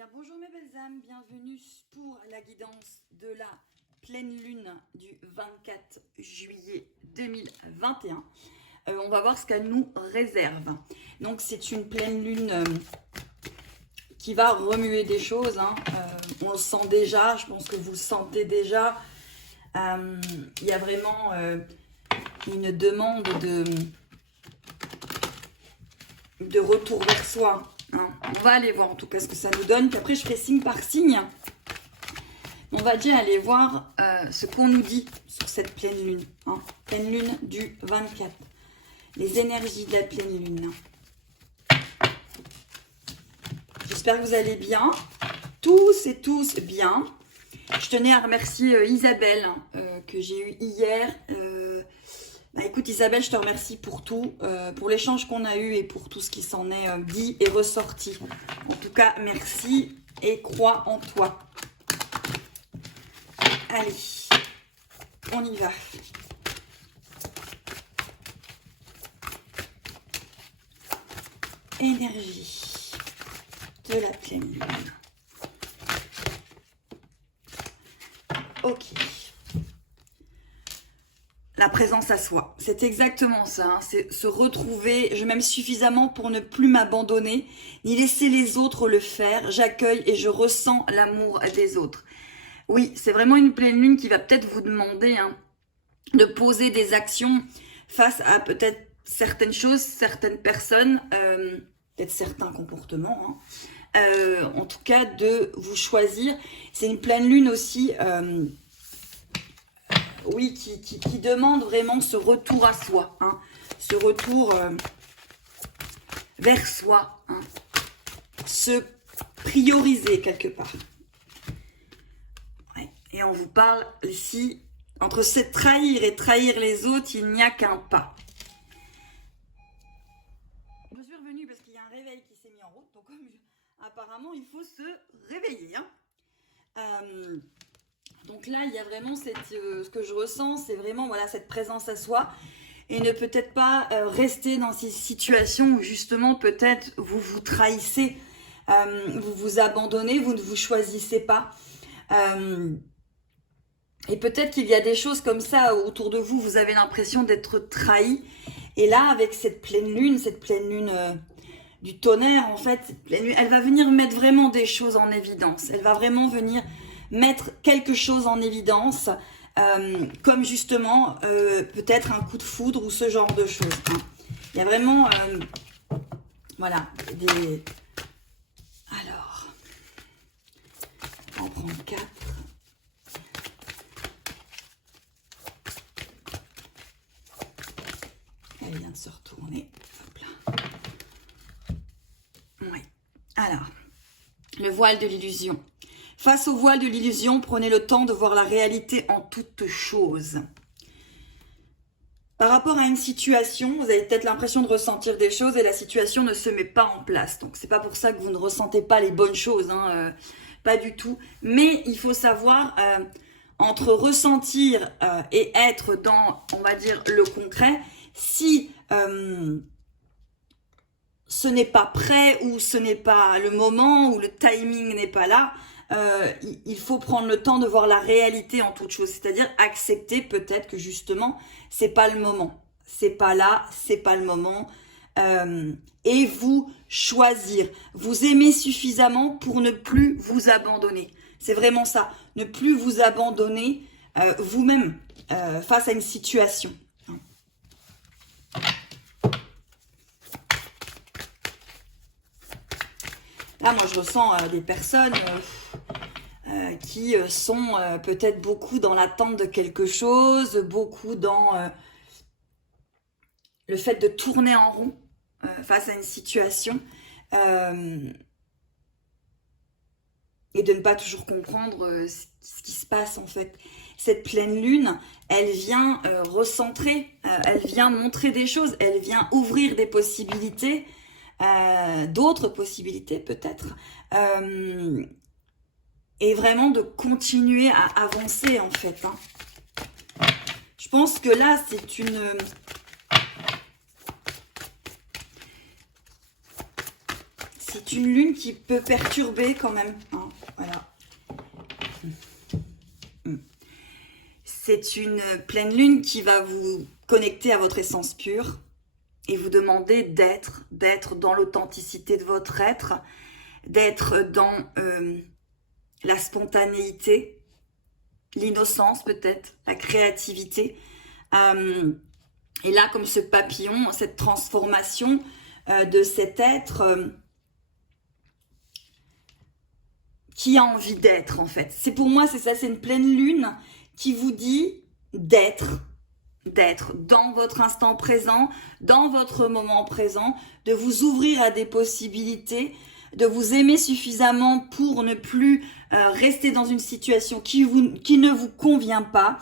bien, bonjour mes belles âmes, bienvenue pour la guidance de la pleine lune du 24 juillet 2021. On va voir ce qu'elle nous réserve. Donc c'est une pleine lune qui va remuer des choses. On le sent déjà, je pense que vous le sentez déjà. Il y a vraiment une demande de retour vers soi. On va aller voir en tout cas ce que ça nous donne. Puis après, je ferai signe par signe. On va déjà aller voir ce qu'on nous dit sur cette pleine lune. Pleine lune du 24. Les énergies de la pleine lune. J'espère que vous allez bien. Tous et tous bien. Je tenais à remercier Isabelle que j'ai eu hier. Écoute Isabelle, je te remercie pour tout, pour l'échange qu'on a eu et pour tout ce qui s'en est dit et ressorti. En tout cas, merci et crois en toi. Allez, on y va. Énergie de la pleine lune. Ok. La présence à soi, c'est exactement ça, c'est se retrouver, je m'aime suffisamment pour ne plus m'abandonner, ni laisser les autres le faire, j'accueille et je ressens l'amour des autres. Oui, c'est vraiment une pleine lune qui va peut-être vous demander de poser des actions face à peut-être certaines choses, certaines personnes, peut-être certains comportements, en tout cas de vous choisir. C'est une pleine lune aussi... oui, qui demande vraiment ce retour à soi, ce retour vers soi, se prioriser quelque part. Ouais. Et on vous parle ici, entre se trahir et trahir les autres, il n'y a qu'un pas. Je suis revenue parce qu'il y a un réveil qui s'est mis en route, donc apparemment il faut se réveiller. Donc là, il y a vraiment ce que je ressens, c'est vraiment voilà, cette présence à soi et ne peut-être pas rester dans ces situations où justement peut-être vous vous trahissez, vous vous abandonnez, vous ne vous choisissez pas. Et peut-être qu'il y a des choses comme ça autour de vous, vous avez l'impression d'être trahi. Et là, avec cette pleine lune du tonnerre, en fait, elle va venir mettre vraiment des choses en évidence. Elle va vraiment venir mettre quelque chose en évidence, comme justement peut-être un coup de foudre ou ce genre de choses. Il y a vraiment, voilà, des... Alors, on va en prendre 4. Elle vient de se retourner. Hop là. Oui. Alors, le voile de l'illusion. Face au voile de l'illusion, prenez le temps de voir la réalité en toutes choses. Par rapport à une situation, vous avez peut-être l'impression de ressentir des choses et la situation ne se met pas en place. Donc, c'est pas pour ça que vous ne ressentez pas les bonnes choses, pas du tout. Mais il faut savoir, entre ressentir et être dans, on va dire, le concret, si ce n'est pas prêt ou ce n'est pas le moment ou le timing n'est pas là, il faut prendre le temps de voir la réalité en toute chose, c'est-à-dire accepter peut-être que justement c'est pas le moment, c'est pas là, c'est pas le moment, et vous choisir, vous aimer suffisamment pour ne plus vous abandonner. C'est vraiment ça, ne plus vous abandonner vous-même face à une situation. Là, moi, je ressens des personnes qui sont peut-être beaucoup dans l'attente de quelque chose, beaucoup dans le fait de tourner en rond face à une situation et de ne pas toujours comprendre ce qui se passe en fait. Cette pleine lune, elle vient recentrer, elle vient montrer des choses, elle vient ouvrir des possibilités, d'autres possibilités peut-être, et vraiment de continuer à avancer en fait. Je pense que là C'est une lune qui peut perturber quand même. Hein, voilà. C'est une pleine lune qui va vous connecter à votre essence pure et vous demander d'être dans l'authenticité de votre être, d'être dans la spontanéité, l'innocence peut-être, la créativité. Et là, comme ce papillon, cette transformation de cet être qui a envie d'être en fait. C'est pour moi, c'est ça, c'est une pleine lune qui vous dit d'être dans votre instant présent, dans votre moment présent, de vous ouvrir à des possibilités, de vous aimer suffisamment pour ne plus rester dans une situation qui ne vous convient pas,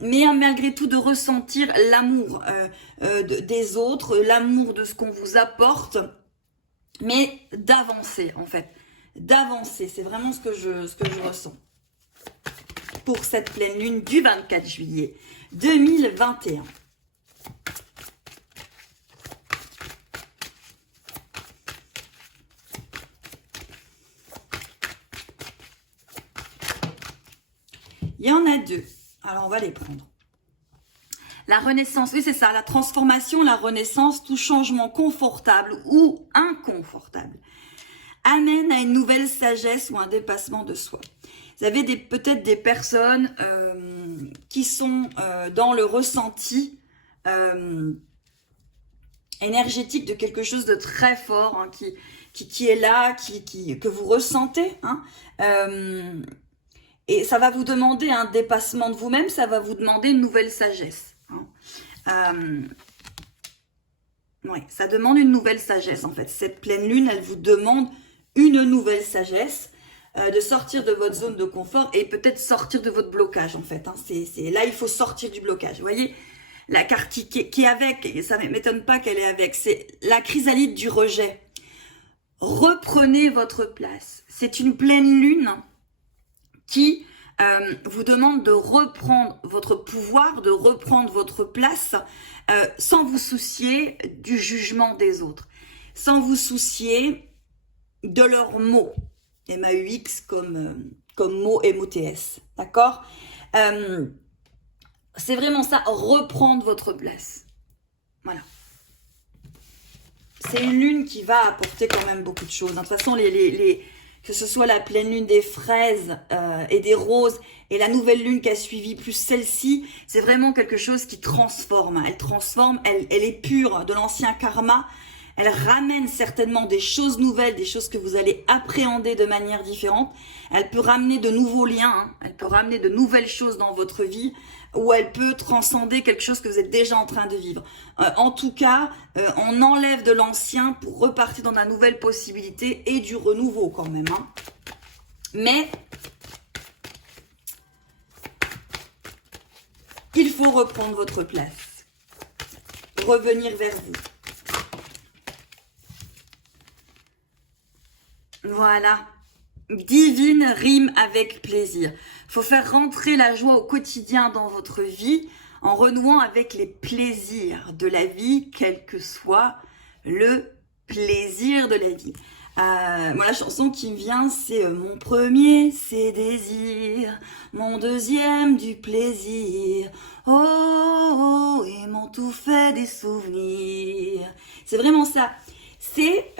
mais malgré tout de ressentir l'amour des autres, l'amour de ce qu'on vous apporte, mais d'avancer en fait, d'avancer, c'est vraiment ce que je ressens pour cette pleine lune du 24 juillet 2021. Il y en a deux. Alors, on va les prendre. La renaissance, oui, c'est ça. La transformation, la renaissance, tout changement confortable ou inconfortable amène à une nouvelle sagesse ou un dépassement de soi. Vous avez peut-être des personnes qui sont dans le ressenti énergétique de quelque chose de très fort, hein, qui est là, que vous ressentez. Hein, et ça va vous demander un dépassement de vous-même, ça va vous demander une nouvelle sagesse. Hein. Ouais, ça demande une nouvelle sagesse en fait. Cette pleine lune, elle vous demande une nouvelle sagesse, de sortir de votre zone de confort et peut-être sortir de votre blocage en fait. Hein. Là, il faut sortir du blocage. Vous voyez, la carte qui est avec, et ça ne m'étonne pas qu'elle est avec, c'est la chrysalide du rejet. Reprenez votre place. C'est une pleine lune qui vous demande de reprendre votre pouvoir, de reprendre votre place, sans vous soucier du jugement des autres, sans vous soucier de leurs mots, MAUX comme mot MOTS, d'accord. C'est vraiment ça, reprendre votre place. Voilà. C'est une lune qui va apporter quand même beaucoup de choses. De toute façon, que ce soit la pleine lune des fraises et des roses et la nouvelle lune qui a suivi, plus celle-ci, c'est vraiment quelque chose qui transforme. Elle transforme, elle est pure de l'ancien karma. Elle ramène certainement des choses nouvelles, des choses que vous allez appréhender de manière différente. Elle peut ramener de nouveaux liens, hein. Elle peut ramener de nouvelles choses dans votre vie, ou elle peut transcender quelque chose que vous êtes déjà en train de vivre. En tout cas, on enlève de l'ancien pour repartir dans la nouvelle possibilité et du renouveau quand même. Hein. Mais il faut reprendre votre place, revenir vers vous. Voilà, divine rime avec plaisir. Il faut faire rentrer la joie au quotidien dans votre vie en renouant avec les plaisirs de la vie, quel que soit le plaisir de la vie. Moi, la chanson qui me vient, c'est mon premier, c'est désir, mon deuxième, du plaisir. Oh, oh, et mon tout fait des souvenirs. C'est vraiment ça. C'est...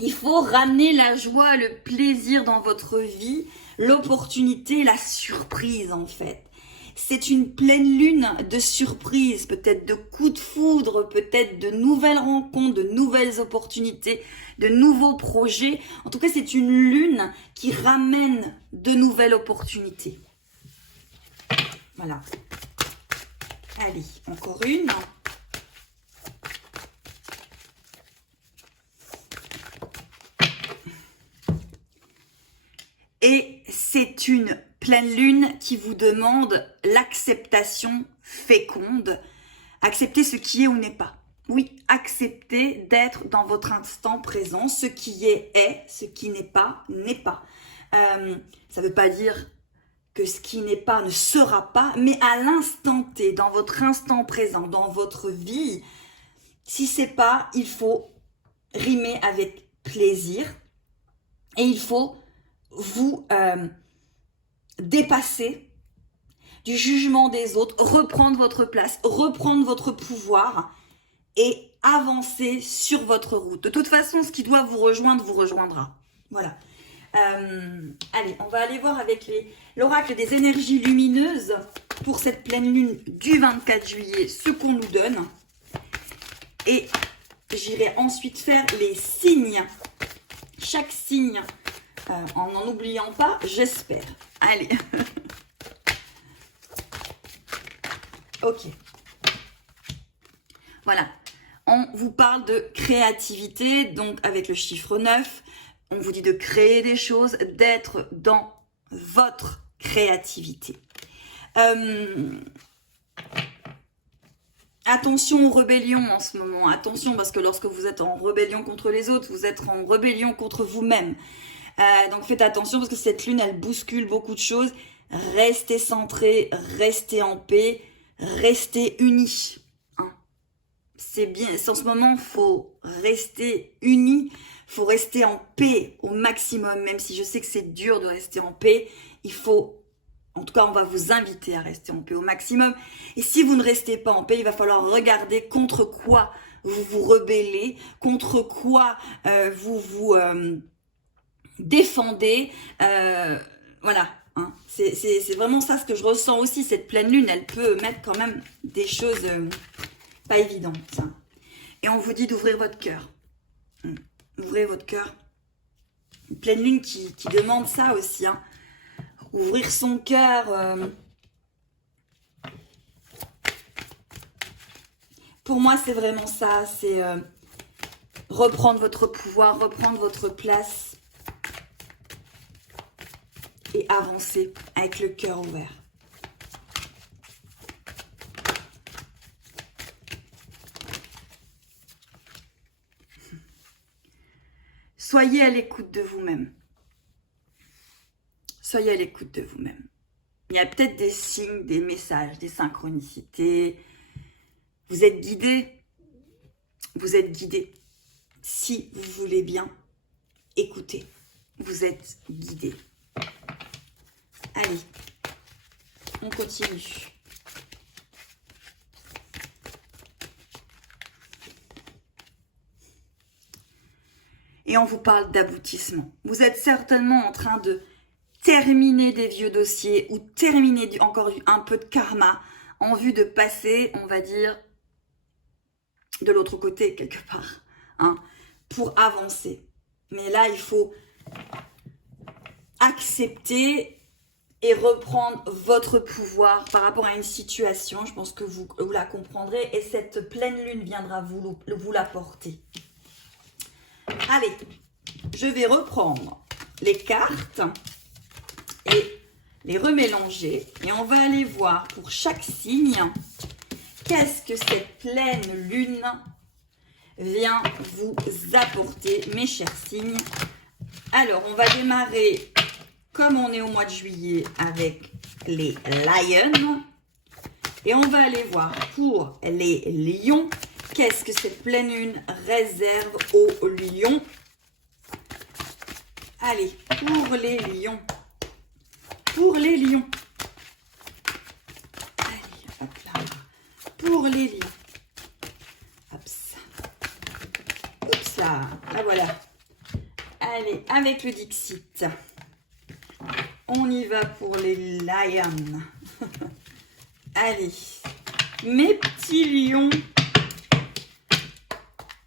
il faut ramener la joie, le plaisir dans votre vie, l'opportunité, la surprise en fait. C'est une pleine lune de surprises, peut-être de coups de foudre, peut-être de nouvelles rencontres, de nouvelles opportunités, de nouveaux projets. En tout cas, c'est une lune qui ramène de nouvelles opportunités. Voilà. Allez, encore une. Et c'est une pleine lune qui vous demande l'acceptation féconde. Accepter ce qui est ou n'est pas. Oui, accepter d'être dans votre instant présent. Ce qui est, ce qui n'est pas, n'est pas. Ça ne veut pas dire que ce qui n'est pas ne sera pas, mais à l'instant T, dans votre instant présent, dans votre vie, si c'est pas, il faut rimer avec plaisir. Et il faut vous dépasser du jugement des autres, reprendre votre place, reprendre votre pouvoir et avancer sur votre route. De toute façon, ce qui doit vous rejoindre, vous rejoindra. Voilà. Allez, on va aller voir avec l'oracle des énergies lumineuses pour cette pleine lune du 24 juillet, ce qu'on nous donne. Et j'irai ensuite faire les signes. Chaque signe, en n'en oubliant pas, j'espère. Allez. Ok. Voilà. On vous parle de créativité, donc avec le chiffre 9. On vous dit de créer des choses, d'être dans votre créativité. Attention aux rébellions en ce moment. Attention, parce que lorsque vous êtes en rébellion contre les autres, vous êtes en rébellion contre vous-même. Donc faites attention parce que cette lune, elle bouscule beaucoup de choses. Restez centrés, restez en paix, restez unis. Hein. C'est bien. En ce moment, il faut rester unis. Il faut rester en paix au maximum, même si je sais que c'est dur de rester en paix. Il faut, en tout cas, on va vous inviter à rester en paix au maximum. Et si vous ne restez pas en paix, il va falloir regarder contre quoi vous vous rebellez, contre quoi vous vous défendez. Voilà. Hein. C'est vraiment ça ce que je ressens aussi. Cette pleine lune, elle peut mettre quand même des choses pas évidentes. Hein. Et on vous dit d'ouvrir votre cœur. Ouvrez votre cœur. Une pleine lune qui demande ça aussi. Hein. Ouvrir son cœur. Pour moi, c'est vraiment ça. C'est reprendre votre pouvoir, reprendre votre place. Et avancer avec le cœur ouvert. Soyez à l'écoute de vous-même. Soyez à l'écoute de vous-même. Il y a peut-être des signes, des messages, des synchronicités. Vous êtes guidé. Vous êtes guidé. Si vous voulez bien, écoutez. Vous êtes guidé. Allez, on continue. Et on vous parle d'aboutissement. Vous êtes certainement en train de terminer des vieux dossiers ou terminer encore un peu de karma en vue de passer, on va dire, de l'autre côté quelque part, hein, pour avancer. Mais là, il faut accepter et reprendre votre pouvoir par rapport à une situation. Je pense que vous la comprendrez et cette pleine lune viendra vous l'apporter. Allez, je vais reprendre les cartes et les remélanger. Et on va aller voir pour chaque signe, qu'est-ce que cette pleine lune vient vous apporter, mes chers signes. Alors, on va démarrer, comme on est au mois de juillet, avec les lions. Et on va aller voir pour les lions, qu'est-ce que cette pleine lune réserve aux lions. Allez, pour les lions. Pour les lions. Allez, hop là. Pour les lions. Hop ça. Hop ça. Là voilà. Allez, avec le Dixit. On y va pour les lions. Allez. Mes petits lions.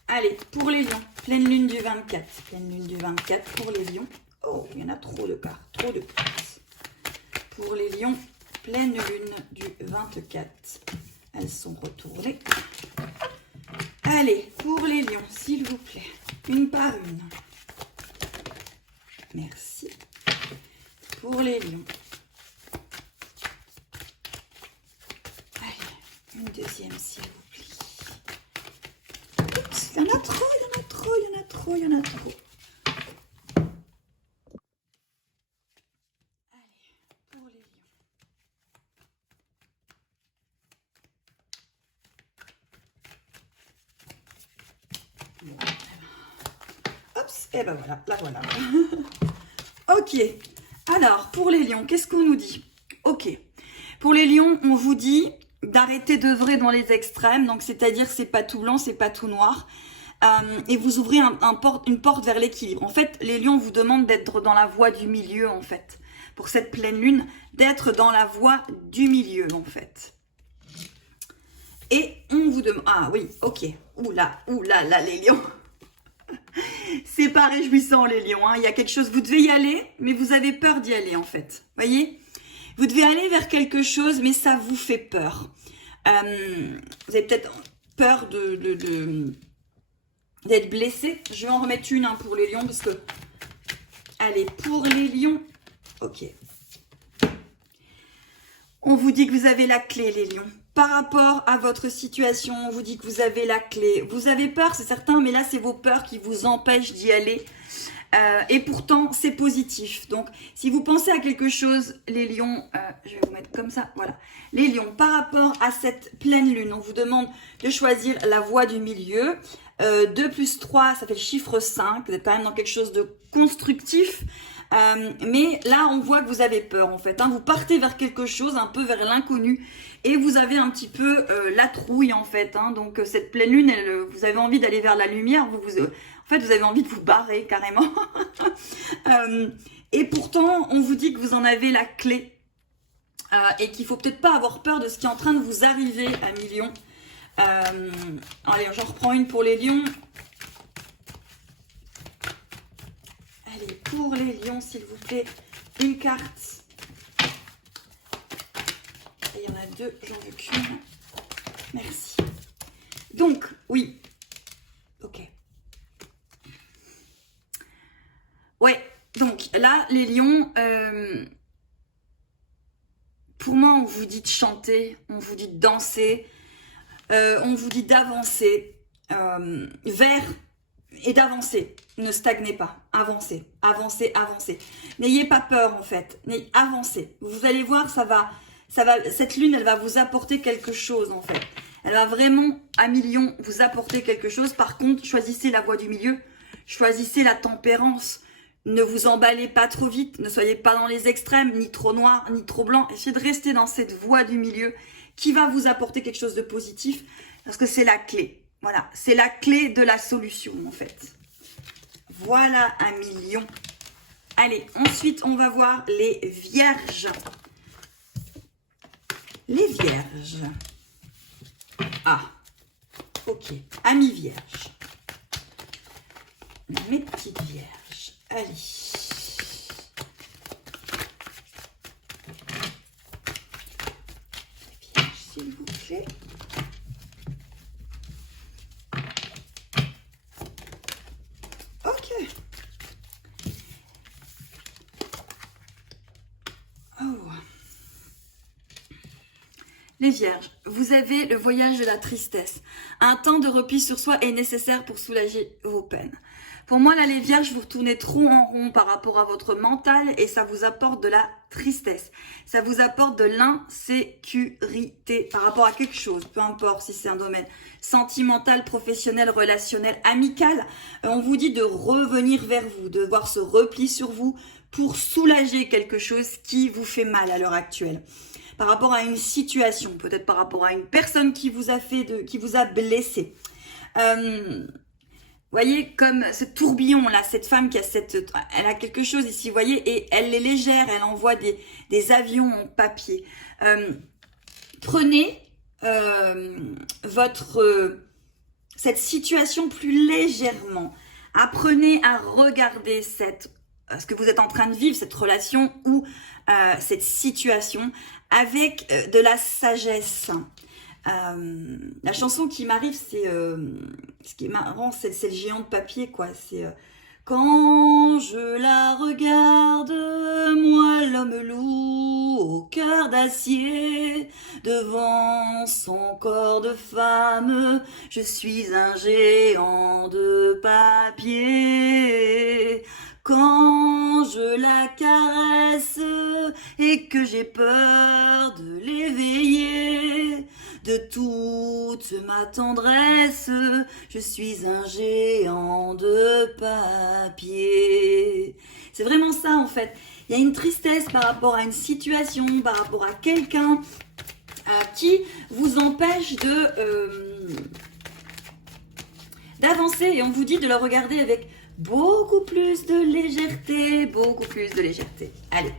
Allez, pour les lions. Pleine lune du 24. Pleine lune du 24 pour les lions. Oh, il y en a trop de cartes. Trop de cartes. Pour les lions, pleine lune du 24. Elles sont retournées. Allez, pour les lions, s'il vous plaît. Une par une. Merci. Pour les lions. Allez, une deuxième, s'il vous plaît. Oups, il y en a trop, il y en a trop, il y en a trop, il y en a trop. Allez, pour les lions. Bon. Oups, Et ben voilà, là voilà. Ok, alors pour les lions, qu'est-ce qu'on nous dit? Ok, pour les lions, on vous dit d'arrêter d'œuvrer dans les extrêmes, donc c'est-à-dire c'est pas tout blanc, c'est pas tout noir, et vous ouvrez une porte vers l'équilibre. En fait, les lions vous demandent d'être dans la voie du milieu, en fait, pour cette pleine lune, d'être dans la voie du milieu, en fait. Et on vous demande, ah oui, ok, oula, les lions. C'est pas réjouissant les lions, hein. Il y a quelque chose, vous devez y aller, mais vous avez peur d'y aller en fait. Voyez, vous devez aller vers quelque chose, mais ça vous fait peur. Vous avez peut-être peur d'être blessé. Je vais en remettre une pour les lions, parce que, allez, pour les lions, ok. On vous dit que vous avez la clé les lions. Par rapport à votre situation, on vous dit que vous avez la clé. Vous avez peur, c'est certain, mais là, c'est vos peurs qui vous empêchent d'y aller. Et pourtant, c'est positif. Donc, si vous pensez à quelque chose, les lions, je vais vous mettre comme ça, voilà. Les lions, par rapport à cette pleine lune, on vous demande de choisir la voie du milieu. 2 plus 3, ça fait le chiffre 5. Vous êtes quand même dans quelque chose de constructif. Mais là, on voit que vous avez peur, en fait. Hein. Vous partez vers quelque chose, un peu vers l'inconnu. Et vous avez un petit peu la trouille, en fait. Hein. Donc, cette pleine lune, vous avez envie d'aller vers la lumière. En fait, vous avez envie de vous barrer, carrément. Et pourtant, on vous dit que vous en avez la clé. Et qu'il faut peut-être pas avoir peur de ce qui est en train de vous arriver à millions. Allez, j'en reprends une pour les lions. Allez, pour les lions, s'il vous plaît, une carte. Et il y en a 2, j'en veux qu'une. Merci. Donc, oui. Ok. Ouais, donc là, les lions, pour moi, on vous dit de chanter, on vous dit de danser, on vous dit d'avancer vers... Et d'avancer, ne stagnez pas, avancez, avancez, avancez. N'ayez pas peur en fait, mais avancez. Vous allez voir, cette lune, elle va vous apporter quelque chose en fait. Elle va vraiment, à millions, vous apporter quelque chose. Par contre, choisissez la voie du milieu, choisissez la tempérance. Ne vous emballez pas trop vite, ne soyez pas dans les extrêmes, ni trop noir, ni trop blanc. Essayez de rester dans cette voie du milieu qui va vous apporter quelque chose de positif, parce que c'est la clé. Voilà, c'est la clé de la solution, en fait. Voilà un million. Allez, ensuite, on va voir les vierges. Les vierges. Ah, ok. Amis vierges. Mes petites vierges. Allez. Les vierges, s'il vous plaît. Les vierges, vous avez le voyage de la tristesse. Un temps de repli sur soi est nécessaire pour soulager vos peines. Pour moi, là, les vierges, vous retournez trop en rond par rapport à votre mental et ça vous apporte de la tristesse. Ça vous apporte de l'insécurité par rapport à quelque chose, peu importe si c'est un domaine sentimental, professionnel, relationnel, amical. On vous dit de revenir vers vous, de voir ce repli sur vous pour soulager quelque chose qui vous fait mal à l'heure actuelle. Par rapport à une situation, peut-être par rapport à une personne qui vous a blessé. Voyez, comme ce tourbillon là, cette femme qui a elle a quelque chose ici, vous voyez, et elle est légère, elle envoie des avions en papier. Prenez cette situation plus légèrement. Apprenez à regarder ce que vous êtes en train de vivre, cette relation ou cette situation avec de la sagesse. La chanson qui m'arrive, c'est ce qui est marrant, c'est le géant de papier, quoi. C'est quand je la regarde, moi l'homme loup au cœur d'acier, devant son corps de femme, je suis un géant de papier. Quand je la caresse et que j'ai peur de l'éveiller, de toute ma tendresse. Je suis un géant de papier. C'est vraiment ça en fait. Il y a une tristesse par rapport à une situation, par rapport à quelqu'un qui vous empêche d'avancer. Et on vous dit de le regarder avec beaucoup plus de légèreté, beaucoup plus de légèreté. Allez,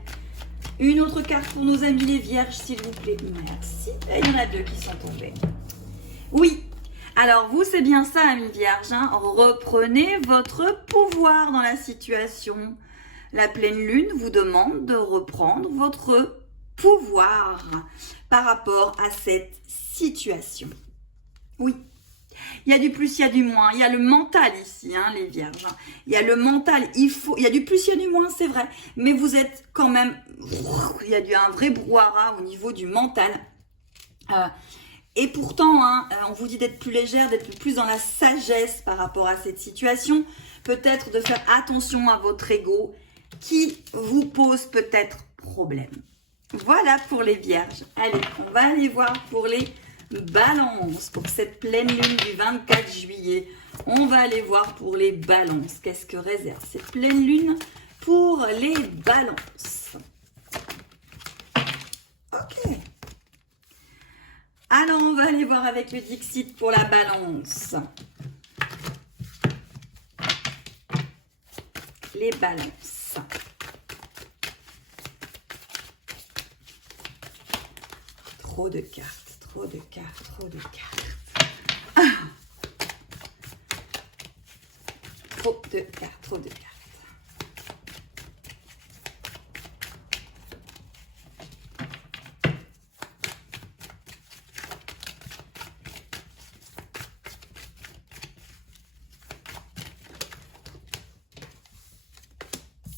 une autre carte pour nos amis les vierges, s'il vous plaît. Merci. Et il y en a 2 qui sont tombés. Oui. Alors, vous, c'est bien ça, amis vierges. Hein. Reprenez votre pouvoir dans la situation. La pleine lune vous demande de reprendre votre pouvoir par rapport à cette situation. Oui. Il y a du plus, il y a du moins. Il y a le mental ici, hein, les vierges. Il y a le mental. Il y a du plus, il y a du moins, c'est vrai. Mais vous êtes quand même... Il y a un vrai brouhaha au niveau du mental. Et pourtant, hein, on vous dit d'être plus légère, d'être plus dans la sagesse par rapport à cette situation. Peut-être de faire attention à votre ego qui vous pose peut-être problème. Voilà pour les vierges. Allez, on va aller voir pour les balances. Pour cette pleine lune du 24 juillet, on va aller voir pour les balances. Qu'est-ce que réserve cette pleine lune pour les balances? Ok. Alors, on va aller voir avec le Dixit pour la balance. Les balances. Trop de cartes, trop de cartes, trop de cartes. Trop de cartes, trop de cartes.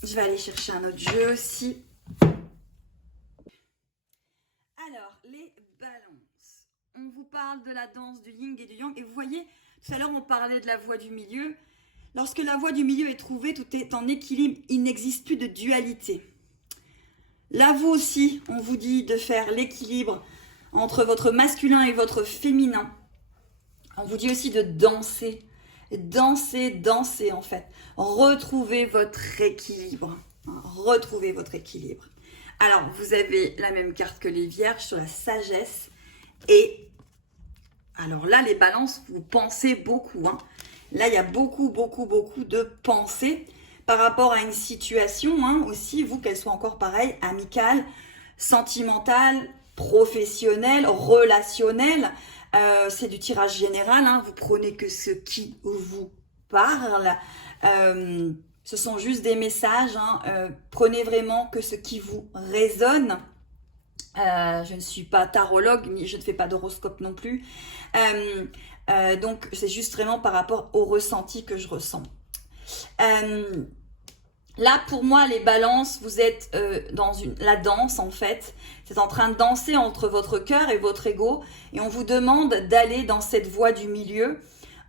Je vais aller chercher un autre jeu aussi. Alors, les balances. On vous parle de la danse du yin et du yang. Et vous voyez, tout à l'heure, on parlait de la voie du milieu. Lorsque la voie du milieu est trouvée, tout est en équilibre. Il n'existe plus de dualité. Là, vous aussi, on vous dit de faire l'équilibre entre votre masculin et votre féminin. On vous dit aussi de danser. Danser, danser en fait. Retrouvez votre équilibre. Retrouvez votre équilibre. Alors, vous avez la même carte que les vierges sur la sagesse. Et alors là, les balances, vous pensez beaucoup. Hein. Là, il y a beaucoup, beaucoup, beaucoup de pensées par rapport à une situation. Hein, aussi, vous, qu'elle soit encore pareille, amicale, sentimentale, professionnelle, relationnelle. C'est du tirage général. Hein, vous prenez que ce qui vous parle. Ce sont juste des messages. Hein, prenez vraiment que ce qui vous résonne. Je ne suis pas tarologue, ni je ne fais pas d'horoscope non plus. Donc, c'est juste vraiment par rapport au ressenti que je ressens. Là, pour moi, les balances, vous êtes dans la danse, en fait. C'est en train de danser entre votre cœur et votre ego. Et on vous demande d'aller dans cette voie du milieu.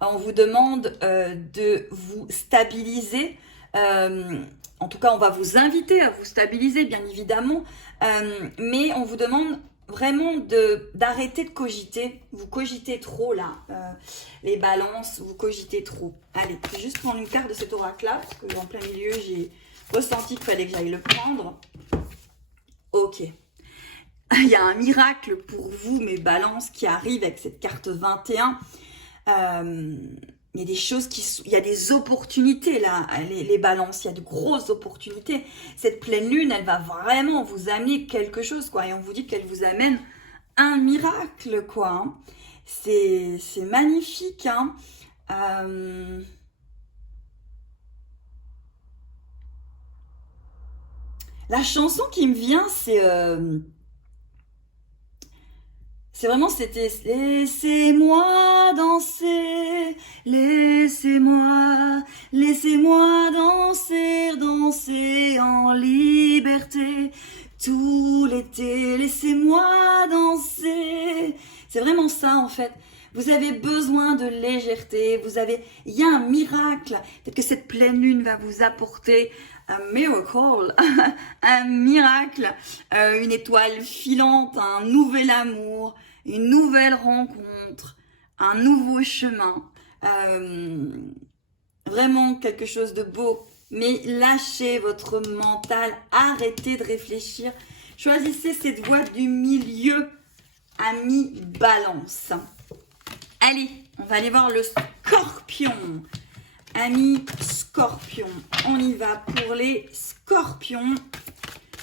On vous demande de vous stabiliser. En tout cas, on va vous inviter à vous stabiliser, bien évidemment. Mais on vous demande vraiment d'arrêter de cogiter. Vous cogitez trop, là. Les balances, vous cogitez trop. Allez, je vais juste prendre une carte de cet oracle-là, parce que en plein milieu, j'ai ressenti qu'il fallait que j'aille le prendre. Ok. Il y a un miracle pour vous, mes balances, qui arrive avec cette carte 21. Il y a des choses il y a des opportunités là, les balances, il y a de grosses opportunités. Cette pleine lune, elle va vraiment vous amener quelque chose, quoi. Et on vous dit qu'elle vous amène un miracle, quoi. Hein. C'est magnifique, hein. La chanson qui me vient, c'est vraiment, c'était « Laissez-moi danser, laissez-moi danser, danser en liberté, tout l'été, laissez-moi danser ». C'est vraiment ça en fait. Vous avez besoin de légèreté, il y a un miracle. Peut-être que cette pleine lune va vous apporter un miracle, un miracle, une étoile filante, un nouvel amour, une nouvelle rencontre, un nouveau chemin, vraiment quelque chose de beau. Mais lâchez votre mental, arrêtez de réfléchir. Choisissez cette voie du milieu, ami Balance. Allez, on va aller voir le Scorpion. Ami Scorpion, on y va pour les Scorpions.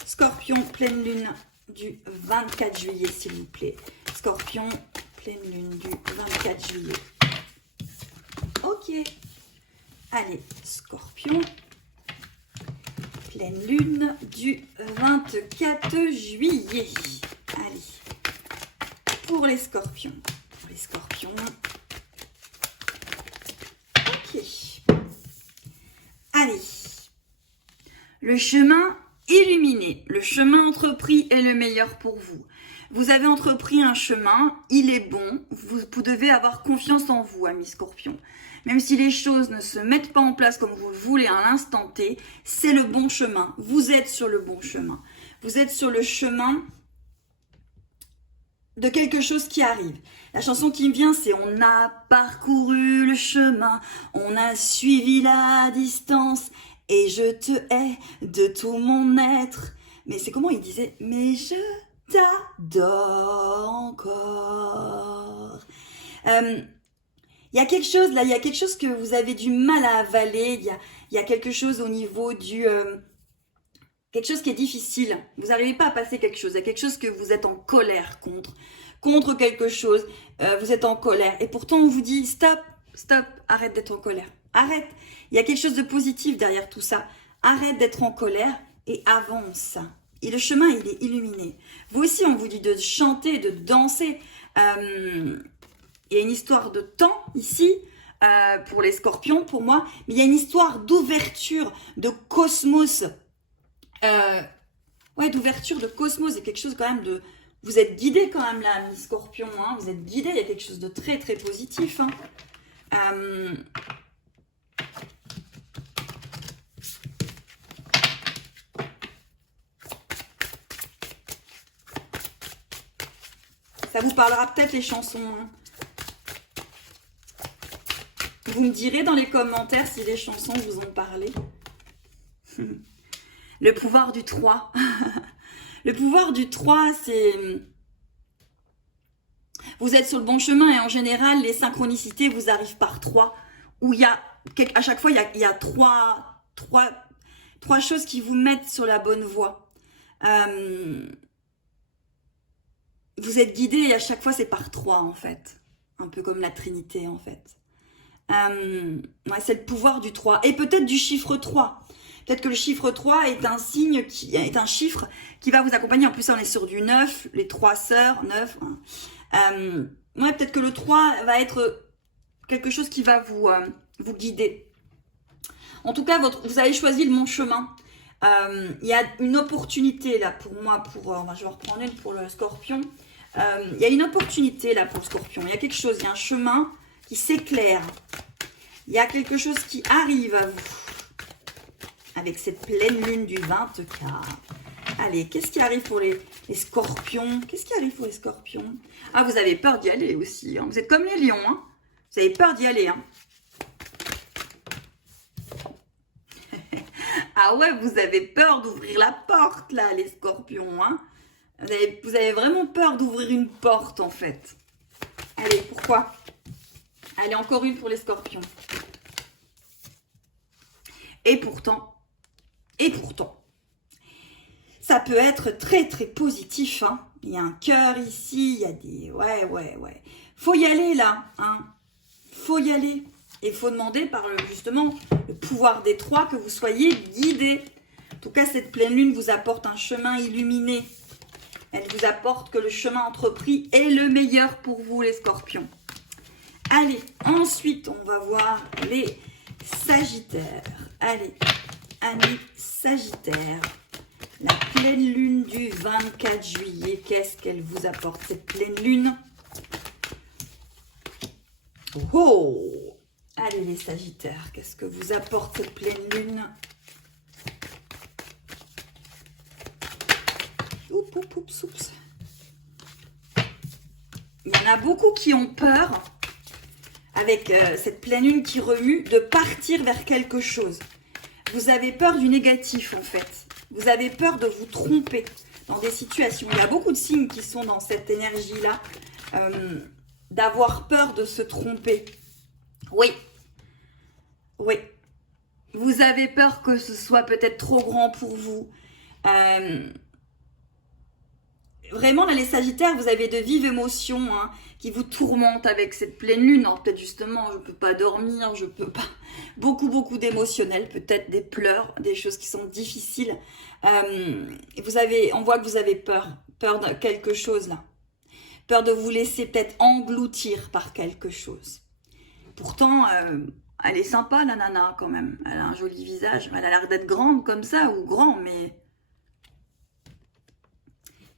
Scorpion, pleine lune du 24 juillet, s'il vous plaît. Scorpion, pleine lune du 24 juillet. Ok. Allez, Scorpion, pleine lune du 24 juillet. Allez, pour les Scorpions. Pour les Scorpions. Ok. Allez. Le chemin illuminé, le chemin entrepris est le meilleur pour vous. Vous avez entrepris un chemin, il est bon, vous devez avoir confiance en vous, amis Scorpion. Même si les choses ne se mettent pas en place comme vous le voulez à l'instant T, c'est le bon chemin. Vous êtes sur le bon chemin. Vous êtes sur le chemin de quelque chose qui arrive. La chanson qui me vient, c'est « On a parcouru le chemin, on a suivi la distance, et je te hais de tout mon être. » Mais c'est comment il disait « Mais je t'adore encore. » Il y a quelque chose là, il y a quelque chose que vous avez du mal à avaler, il y a quelque chose au niveau du... quelque chose qui est difficile. Vous n'arrivez pas à passer quelque chose, il y a quelque chose que vous êtes en colère contre quelque chose, vous êtes en colère. Et pourtant on vous dit stop, stop, arrête d'être en colère, arrête. Il y a quelque chose de positif derrière tout ça. Arrête d'être en colère et avance. Et le chemin, il est illuminé. Vous aussi, on vous dit de chanter, de danser. Il y a une histoire de temps ici, pour les Scorpions, pour moi, mais il y a une histoire d'ouverture, de cosmos. Ouais, d'ouverture, de cosmos, c'est quelque chose quand même de... Vous êtes guidés quand même là, mes Scorpions, hein, vous êtes guidés, il y a quelque chose de très très positif. Hein. Ça vous parlera peut-être les chansons. Hein. Vous me direz dans les commentaires si les chansons vous ont parlé. Le pouvoir du 3. Le pouvoir du 3, c'est... Vous êtes sur le bon chemin et en général, les synchronicités vous arrivent par 3. Où il y a... À chaque fois, il y a trois choses qui vous mettent sur la bonne voie. Vous êtes guidé et à chaque fois, c'est par 3 en fait. Un peu comme la Trinité en fait. Ouais, c'est le pouvoir du 3. Et peut-être du chiffre 3. Peut-être que le chiffre 3 est un signe, est un chiffre qui va vous accompagner. En plus, on est sur du 9, les 3 sœurs, 9. Ouais, peut-être que le 3 va être quelque chose qui va vous guider. En tout cas, vous avez choisi le bon chemin. Il y a une opportunité là pour moi, je vais reprendre une pour le Scorpion. Il y a une opportunité là pour le Scorpion. Il y a quelque chose, il y a un chemin qui s'éclaire. Il y a quelque chose qui arrive à vous. Avec cette pleine lune du 24. Allez, qu'est-ce qui arrive pour les Scorpions? Qu'est-ce qui arrive pour les Scorpions? Ah, vous avez peur d'y aller aussi. Hein. Vous êtes comme les lions. Hein. Vous avez peur d'y aller. Hein. Ah ouais, vous avez peur d'ouvrir la porte, là, les Scorpions. Hein. Vous avez vraiment peur d'ouvrir une porte, en fait. Allez, pourquoi? Allez, encore une pour les Scorpions. Et pourtant, ça peut être très, très positif. Hein. Il y a un cœur ici, il y a des... Ouais. Faut y aller, là. Hein. Faut y aller. Et il faut demander par, justement, le pouvoir des 3 que vous soyez guidés. En tout cas, cette pleine lune vous apporte un chemin illuminé. Elle vous apporte que le chemin entrepris est le meilleur pour vous, les Scorpions. Allez, ensuite, on va voir les Sagittaires. Allez, amis Sagittaires, la pleine lune du 24 juillet, qu'est-ce qu'elle vous apporte, cette pleine lune? Oh! Allez, les Sagittaires, qu'est-ce que vous apporte cette pleine lune? Oups. Il y en a beaucoup qui ont peur, avec cette pleine lune qui remue, de partir vers quelque chose. Vous avez peur du négatif, en fait. Vous avez peur de vous tromper dans des situations. Il y a beaucoup de signes qui sont dans cette énergie-là, d'avoir peur de se tromper. Oui. Oui. Vous avez peur que ce soit peut-être trop grand pour vous. Vraiment, là, les Sagittaires, vous avez de vives émotions hein, qui vous tourmentent avec cette pleine lune. Alors, peut-être justement, je ne peux pas dormir, je ne peux pas... Beaucoup d'émotionnel, peut-être des pleurs, des choses qui sont difficiles. On voit que vous avez peur de quelque chose là. Peur de vous laisser peut-être engloutir par quelque chose. Pourtant, elle est sympa, la nana, quand même. Elle a un joli visage. Elle a l'air d'être grande comme ça, ou grand, mais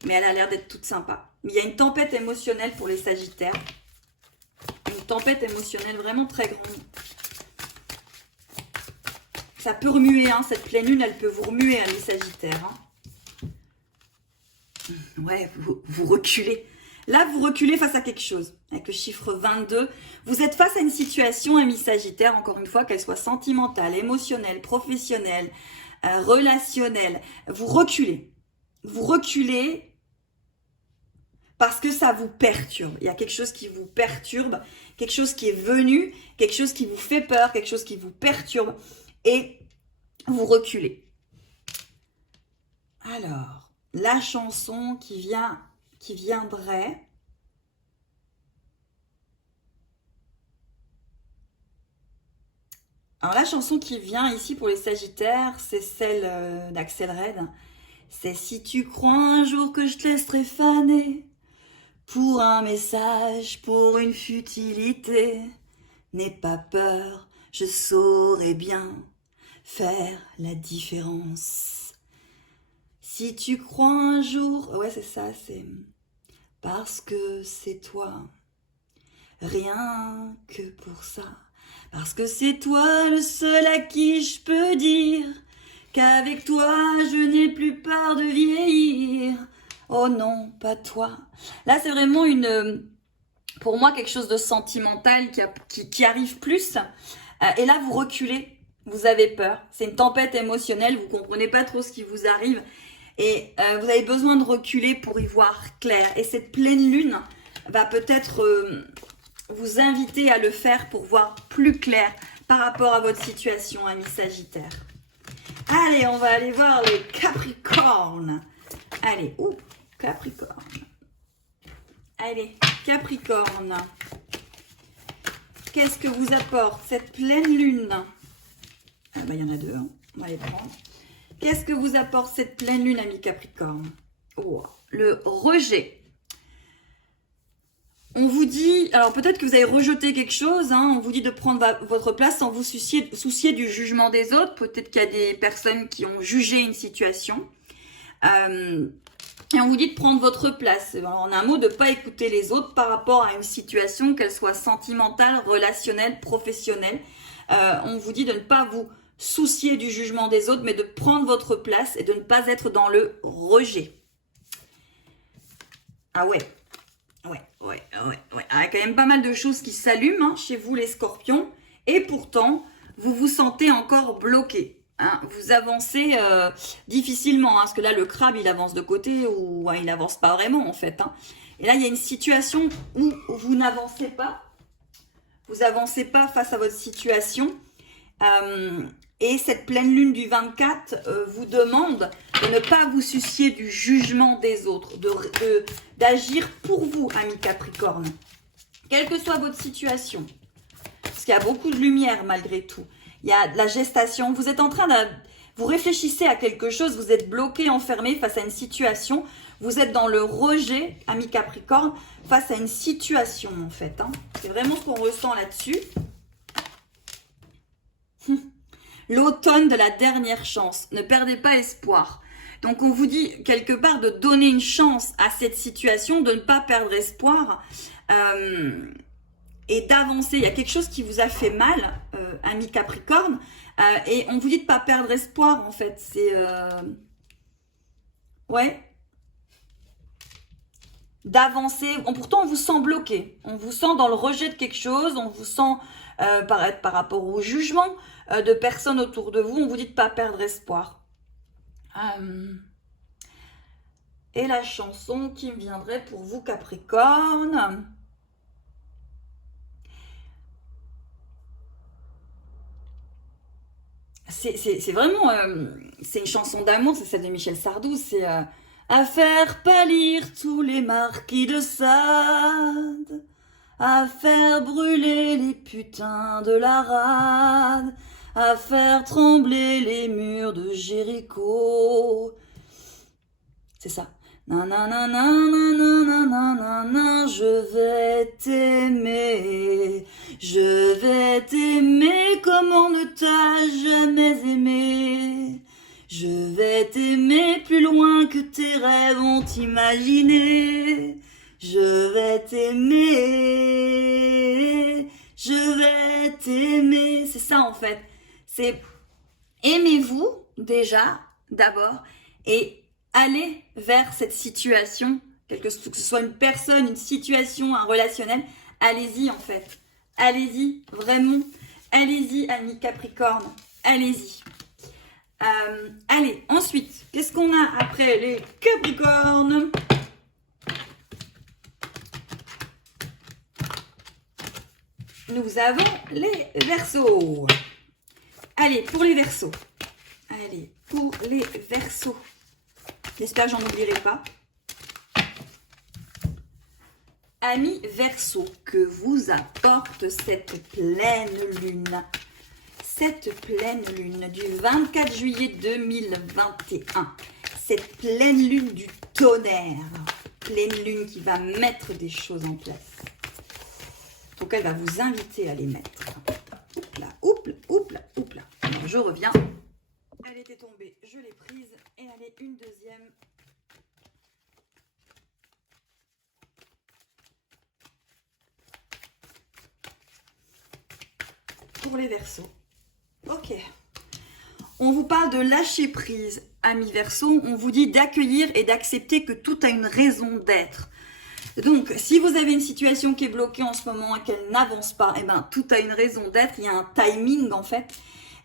elle a l'air d'être toute sympa. Mais il y a une tempête émotionnelle pour les Sagittaires. Une tempête émotionnelle vraiment très grande. Ça peut remuer, hein, cette pleine lune, elle peut vous remuer, hein, les Sagittaires. Hein. Ouais, vous reculez. Là, vous reculez face à quelque chose. Avec le chiffre 22, vous êtes face à une situation, amis Sagittaires, encore une fois, qu'elle soit sentimentale, émotionnelle, professionnelle, relationnelle. Vous reculez. Vous reculez parce que ça vous perturbe. Il y a quelque chose qui vous perturbe, quelque chose qui est venu, quelque chose qui vous fait peur, quelque chose qui vous perturbe. Et vous reculez. Alors, la chanson qui viendrait. Alors, la chanson qui vient ici pour les Sagittaires, c'est celle d'Axel Red. C'est « Si tu crois un jour que je te laisserai faner pour un message, pour une futilité, n'aie pas peur, je saurai bien faire la différence. Si tu crois un jour... » Ouais, c'est ça, c'est... Parce que c'est toi, rien que pour ça. Parce que c'est toi le seul à qui je peux dire qu'avec toi je n'ai plus peur de vieillir. Oh non, pas toi. Là, c'est vraiment pour moi quelque chose de sentimental qui arrive plus. Et là, vous reculez, vous avez peur. C'est une tempête émotionnelle, vous comprenez pas trop ce qui vous arrive. Et vous avez besoin de reculer pour y voir clair. Et cette pleine lune va peut-être vous inviter à le faire pour voir plus clair par rapport à votre situation, amis Sagittaire. Allez, on va aller voir les Capricornes. Allez, Capricorne. Allez, Capricorne. Qu'est-ce que vous apporte cette pleine lune? Ah bah, il y en a deux, hein. On va les prendre. Qu'est-ce que vous apporte cette pleine lune, amis Capricorne? Oh, le rejet. On vous dit, alors peut-être que vous avez rejeté quelque chose, hein, on vous dit de prendre votre place sans vous soucier du jugement des autres. Peut-être qu'il y a des personnes qui ont jugé une situation. Et on vous dit de prendre votre place. En un mot, de ne pas écouter les autres par rapport à une situation, qu'elle soit sentimentale, relationnelle, professionnelle. On vous dit de ne pas vous soucier du jugement des autres, mais de prendre votre place et de ne pas être dans le rejet. Ah ouais. Ouais. Il y a quand même pas mal de choses qui s'allument hein, chez vous les scorpions. Et pourtant, vous vous sentez encore bloqué. Hein. Vous avancez difficilement. Hein, parce que là, le crabe, il avance de côté ou il n'avance pas vraiment en fait. Hein. Et là, il y a une situation où vous n'avancez pas. Vous n'avancez pas face à votre situation. Et cette pleine lune du 24 vous demande de ne pas vous soucier du jugement des autres, d'agir pour vous, amis Capricorne. Quelle que soit votre situation, parce qu'il y a beaucoup de lumière malgré tout. Il y a de la gestation, vous êtes en train de... Vous réfléchissez à quelque chose, vous êtes bloqué, enfermé face à une situation. Vous êtes dans le rejet, amis Capricorne, face à une situation en fait. Hein. C'est vraiment ce qu'on ressent là-dessus. L'automne de la dernière chance. Ne perdez pas espoir. Donc, on vous dit quelque part de donner une chance à cette situation, de ne pas perdre espoir et d'avancer. Il y a quelque chose qui vous a fait mal, ami Capricorne, et on vous dit de ne pas perdre espoir, en fait. C'est... Ouais. d'avancer. Pourtant, on vous sent bloqué. On vous sent dans le rejet de quelque chose. On vous sent par rapport au jugement de personnes autour de vous. On vous dit de ne pas perdre espoir. Et la chanson qui me viendrait pour vous, Capricorne. C'est vraiment... c'est une chanson d'amour, c'est celle de Michel Sardou. C'est à faire pâlir tous les marquis de Sade, à faire brûler les putains de la rade, à faire trembler les murs de Jéricho. C'est ça. Nanana, je vais t'aimer, comme on ne t'a jamais aimé. Je vais t'aimer plus loin que tes rêves ont imaginé. Je vais t'aimer, c'est ça en fait. C'est aimez-vous déjà, d'abord, et allez vers cette situation, que ce soit une personne, une situation, un relationnel, allez-y en fait. Allez-y, vraiment. Allez-y, amis Capricorne. Allez-y. Allez, ensuite, qu'est-ce qu'on a après les Capricornes? Nous avons les Verseaux. Allez, pour les Verseaux. Allez, pour les Verseaux. J'espère que j'en oublierai pas. Amis Verseaux, que vous apporte cette pleine lune? Cette pleine lune du 24 juillet 2021. Cette pleine lune du tonnerre. Pleine lune qui va mettre des choses en place. Donc elle va vous inviter à les mettre. Oups là, oups là, oups là, oups là. Alors, je reviens. Elle était tombée, je l'ai prise. Et allez, une deuxième. Pour les Verseaux. Ok. On vous parle de lâcher prise, amis Verseaux. On vous dit d'accueillir et d'accepter que tout a une raison d'être. Donc, si vous avez une situation qui est bloquée en ce moment et qu'elle n'avance pas, eh ben, tout a une raison d'être. Il y a un timing, en fait.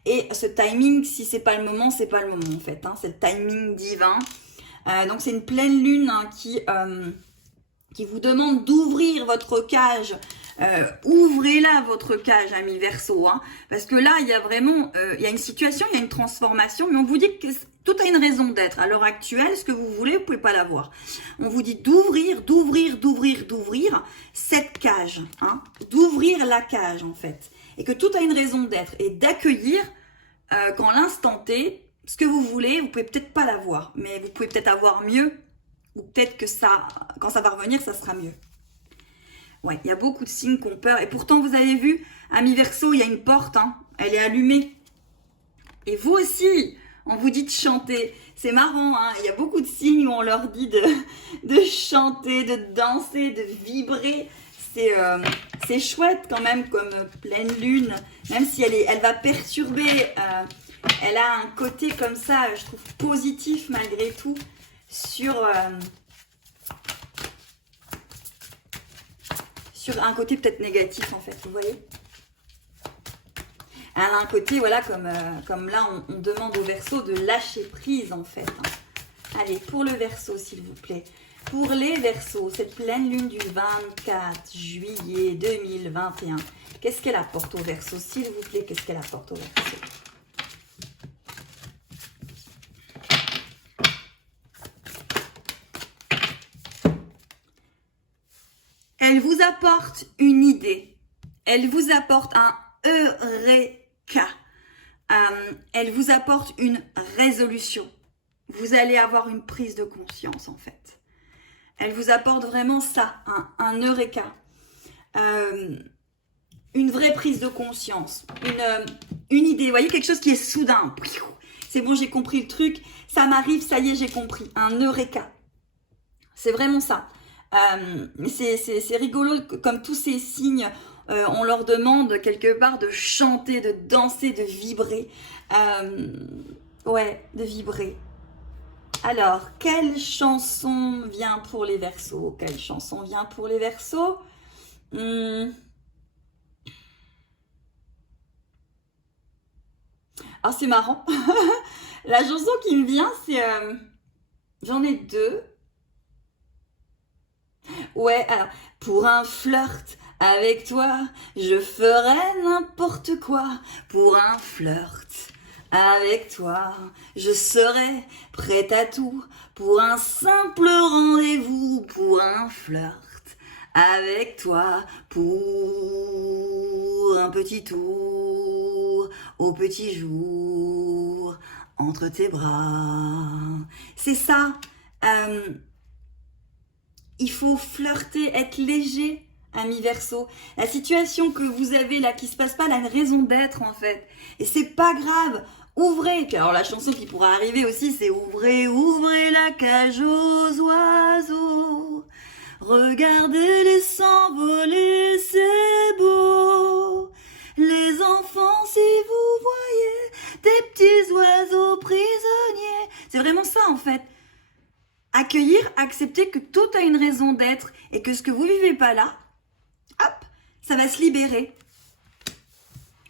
Et ce timing, si c'est pas le moment, c'est pas le moment, en fait. Hein. C'est le timing divin. Donc, c'est une pleine lune hein, qui vous demande d'ouvrir votre cage. Ouvrez-la, votre cage, amis Verseaux. Hein, parce que là, il y a vraiment il y a une situation, il y a une transformation. Mais on vous dit que tout a une raison d'être. À l'heure actuelle, ce que vous voulez, vous pouvez pas l'avoir. On vous dit d'ouvrir cette cage. Hein, d'ouvrir la cage, en fait. Et que tout a une raison d'être. Et d'accueillir qu'en l'instant T, ce que vous voulez, vous pouvez peut-être pas l'avoir. Mais vous pouvez peut-être avoir mieux. Ou peut-être que ça, quand ça va revenir, ça sera mieux. Ouais, il y a beaucoup de signes qui ont peur. Et pourtant, vous avez vu, amis Verseaux, il y a une porte. Hein, elle est allumée. Et vous aussi, on vous dit de chanter. C'est marrant, hein, il y a beaucoup de signes où on leur dit de chanter, de danser, de vibrer. C'est chouette quand même comme pleine lune. Même si elle va perturber. Elle a un côté comme ça, je trouve, positif malgré tout. Sur un côté peut-être négatif en fait, vous voyez. Elle a un côté, voilà, comme là, on demande au Verseau de lâcher prise en fait. Hein. Allez, pour le Verseau, s'il vous plaît. Pour les Verseaux, cette pleine lune du 24 juillet 2021, qu'est-ce qu'elle apporte au Verseau, s'il vous plaît, qu'est-ce qu'elle apporte au Verseau? Elle vous apporte une idée. Elle vous apporte un eureka. Elle vous apporte une résolution. Vous allez avoir une prise de conscience en fait. Elle vous apporte vraiment ça, un eureka. Une vraie prise de conscience. Une idée. Vous voyez, quelque chose qui est soudain. C'est bon, j'ai compris le truc. Ça m'arrive, ça y est, j'ai compris. Un eureka. C'est vraiment ça. C'est rigolo, comme tous ces signes, on leur demande quelque part de chanter, de danser, de vibrer. Ouais, de vibrer. Alors, quelle chanson vient pour les Verseaux? Quelle chanson vient pour les Verseaux? Ah, c'est marrant. La chanson qui me vient, c'est... j'en ai deux. Ouais, alors, pour un flirt avec toi, je ferais n'importe quoi. Pour un flirt avec toi, je serais prête à tout. Pour un simple rendez-vous, pour un flirt avec toi, pour un petit tour au petit jour entre tes bras. C'est ça. Euh, il faut flirter, être léger, ami Verseau. La situation que vous avez là qui se passe pas, elle a une raison d'être en fait. Et c'est pas grave. Ouvrez. Puis alors la chanson qui pourra arriver aussi, c'est ouvrez, ouvrez la cage aux oiseaux. Regardez-les s'envoler, c'est beau. Les enfants, si vous voyez des petits oiseaux prisonniers. C'est vraiment ça en fait. Accueillir, accepter que tout a une raison d'être et que ce que vous vivez pas là, hop, ça va se libérer.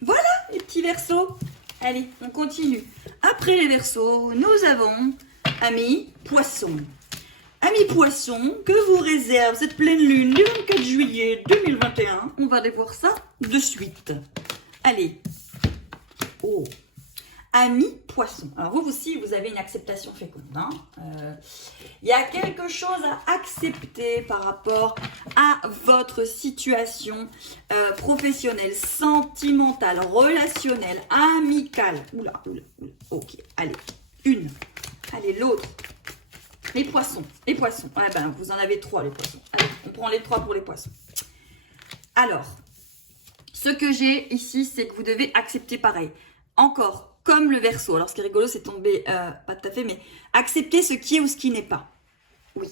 Voilà les petits Verseaux. Allez, on continue. Après les Verseaux, nous avons amis Poissons. Amis Poissons, que vous réserve cette pleine lune du 24 juillet 2021? On va aller voir ça de suite. Allez. Oh. Amis Poissons. Alors vous aussi, vous avez une acceptation féconde. Hein. Y a quelque chose à accepter par rapport à votre situation professionnelle, sentimentale, relationnelle, amicale. Oula, oula, oula. Ok, allez. Une. Allez, l'autre. Les poissons. Les poissons. Ah ben, vous en avez trois, les poissons. Allez, on prend les trois pour les poissons. Alors, ce que j'ai ici, c'est que vous devez accepter pareil. Encore, comme le Verseau. Alors, ce qui est rigolo, c'est tomber, pas tout à fait, mais accepter ce qui est ou ce qui n'est pas. Oui.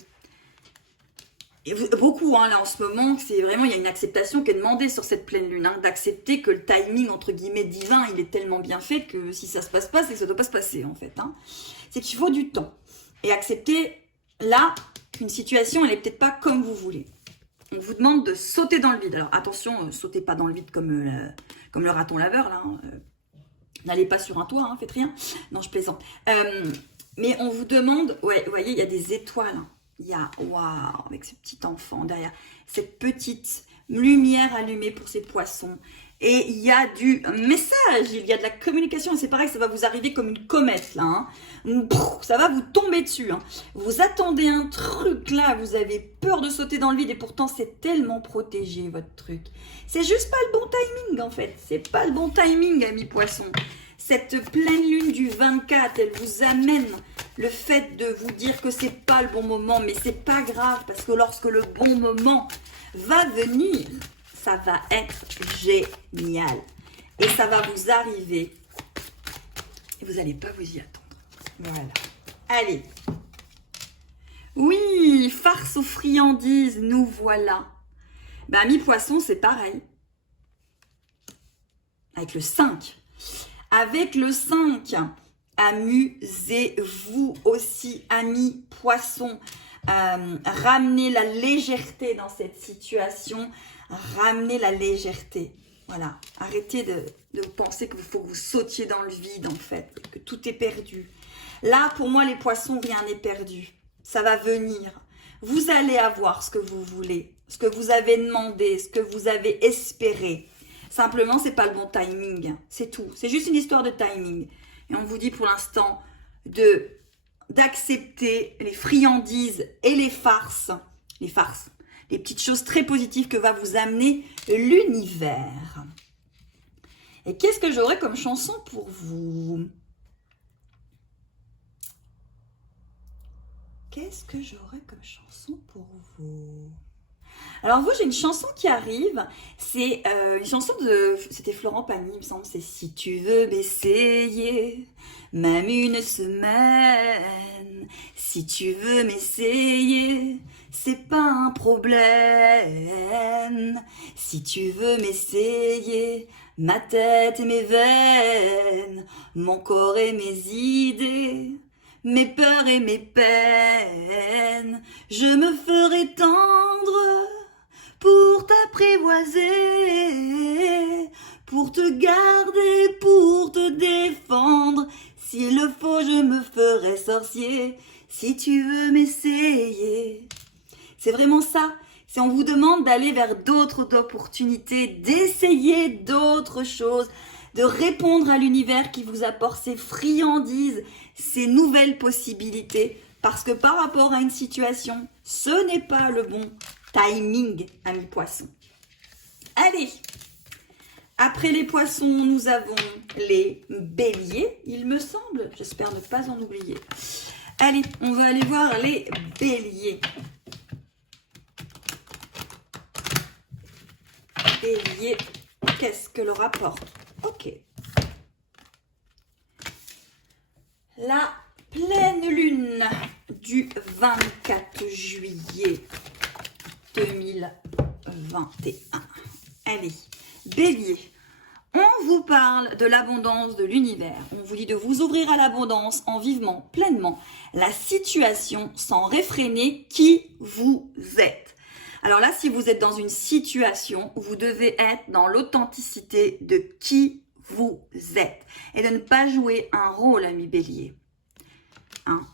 Et beaucoup, hein, là, en ce moment, c'est vraiment, il y a une acceptation qui est demandée sur cette pleine lune, hein, d'accepter que le timing, entre guillemets, divin, il est tellement bien fait que si ça se passe pas, c'est que ça doit pas se passer, en fait. Hein. C'est qu'il faut du temps. Et accepter, là, qu'une situation, elle est peut-être pas comme vous voulez. On vous demande de sauter dans le vide. Alors, attention, sautez pas dans le vide comme le raton laveur, là, hein. N'allez pas sur un toit, hein, faites rien. Non, je plaisante. Mais on vous demande, ouais, vous voyez, il y a des étoiles. Hein. Il y a, waouh, avec ce petit enfant derrière, cette petite lumière allumée pour ces poissons. Et il y a du message, il y a de la communication. C'est pareil, ça va vous arriver comme une comète, là. Hein. Ça va vous tomber dessus. Hein. Vous attendez un truc, là, vous avez peur de sauter dans le vide et pourtant, c'est tellement protégé, votre truc. C'est juste pas le bon timing, en fait. C'est pas le bon timing, amis poissons. Cette pleine lune du 24, elle vous amène le fait de vous dire que c'est pas le bon moment, mais c'est pas grave, parce que lorsque le bon moment va venir, ça va être génial. Et ça va vous arriver. Et vous n'allez pas vous y attendre. Voilà. Allez. Oui, farce aux friandises, nous voilà. Ben, amis poissons, c'est pareil. Avec le 5. Avec le 5, amusez-vous aussi, amis poissons. Ramenez la légèreté dans cette situation. Ramenez la légèreté. Voilà. Arrêtez de penser qu'il faut que vous sautiez dans le vide, en fait. Que tout est perdu. Là, pour moi, les poissons, rien n'est perdu. Ça va venir. Vous allez avoir ce que vous voulez. Ce que vous avez demandé. Ce que vous avez espéré. Simplement, c'est pas le bon timing. C'est tout. C'est juste une histoire de timing. Et on vous dit pour l'instant d'accepter les friandises et les farces. Les petites choses très positives que va vous amener l'univers. Et qu'est-ce que j'aurais comme chanson pour vous? Qu'est-ce que j'aurais comme chanson pour vous? Alors vous, j'ai une chanson qui arrive, c'est une chanson c'était Florent Pagny, il me semble, c'est Si tu veux m'essayer, même une semaine, si tu veux m'essayer, c'est pas un problème, si tu veux m'essayer, ma tête et mes veines, mon corps et mes idées, mes peurs et mes peines. Je me ferai tendre pour t'apprivoiser, pour te garder, pour te défendre. S'il le faut, je me ferai sorcier, si tu veux m'essayer. C'est vraiment ça. Si on vous demande d'aller vers d'autres opportunités, d'essayer d'autres choses, de répondre à l'univers qui vous apporte ces friandises, ces nouvelles possibilités, parce que par rapport à une situation, ce n'est pas le bon timing, amis poissons. Allez, après les poissons, nous avons les béliers, il me semble. J'espère ne pas en oublier. Allez, on va aller voir les béliers. Bélier, qu'est-ce que leur apporte? Ok. La pleine lune du 24 juillet 2021. Allez, Bélier, on vous parle de l'abondance de l'univers. On vous dit de vous ouvrir à l'abondance en vivant pleinement la situation sans réfréner qui vous êtes. Alors là, si vous êtes dans une situation, vous devez être dans l'authenticité de qui vous êtes et de ne pas jouer un rôle, ami Bélier.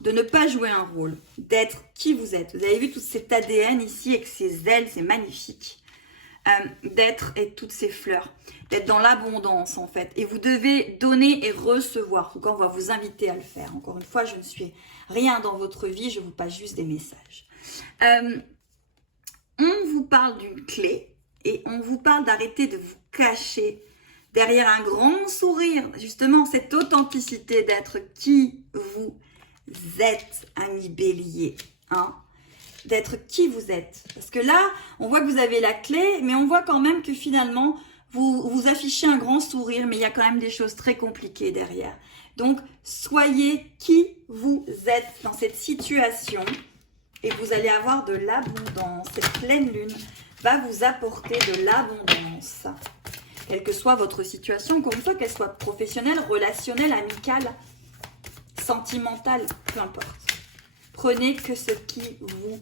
De ne pas jouer un rôle, d'être qui vous êtes. Vous avez vu tout cet ADN ici avec ses ailes, c'est magnifique. D'être et toutes ces fleurs, d'être dans l'abondance en fait. Et vous devez donner et recevoir. Donc on va vous inviter à le faire. Encore une fois, je ne suis rien dans votre vie, je vous passe juste des messages. On vous parle d'une clé et on vous parle d'arrêter de vous cacher derrière un grand sourire. Justement, cette authenticité d'être qui vous êtes, ami Bélier. D'être qui vous êtes. Parce que là, on voit que vous avez la clé, mais on voit quand même que finalement, vous affichez un grand sourire, mais il y a quand même des choses très compliquées derrière. Donc, soyez qui vous êtes dans cette situation et vous allez avoir de l'abondance. Cette pleine lune va vous apporter de l'abondance. Quelle que soit votre situation, encore une fois, qu'elle soit professionnelle, relationnelle, amicale, sentimentale, peu importe. Prenez que ce qui vous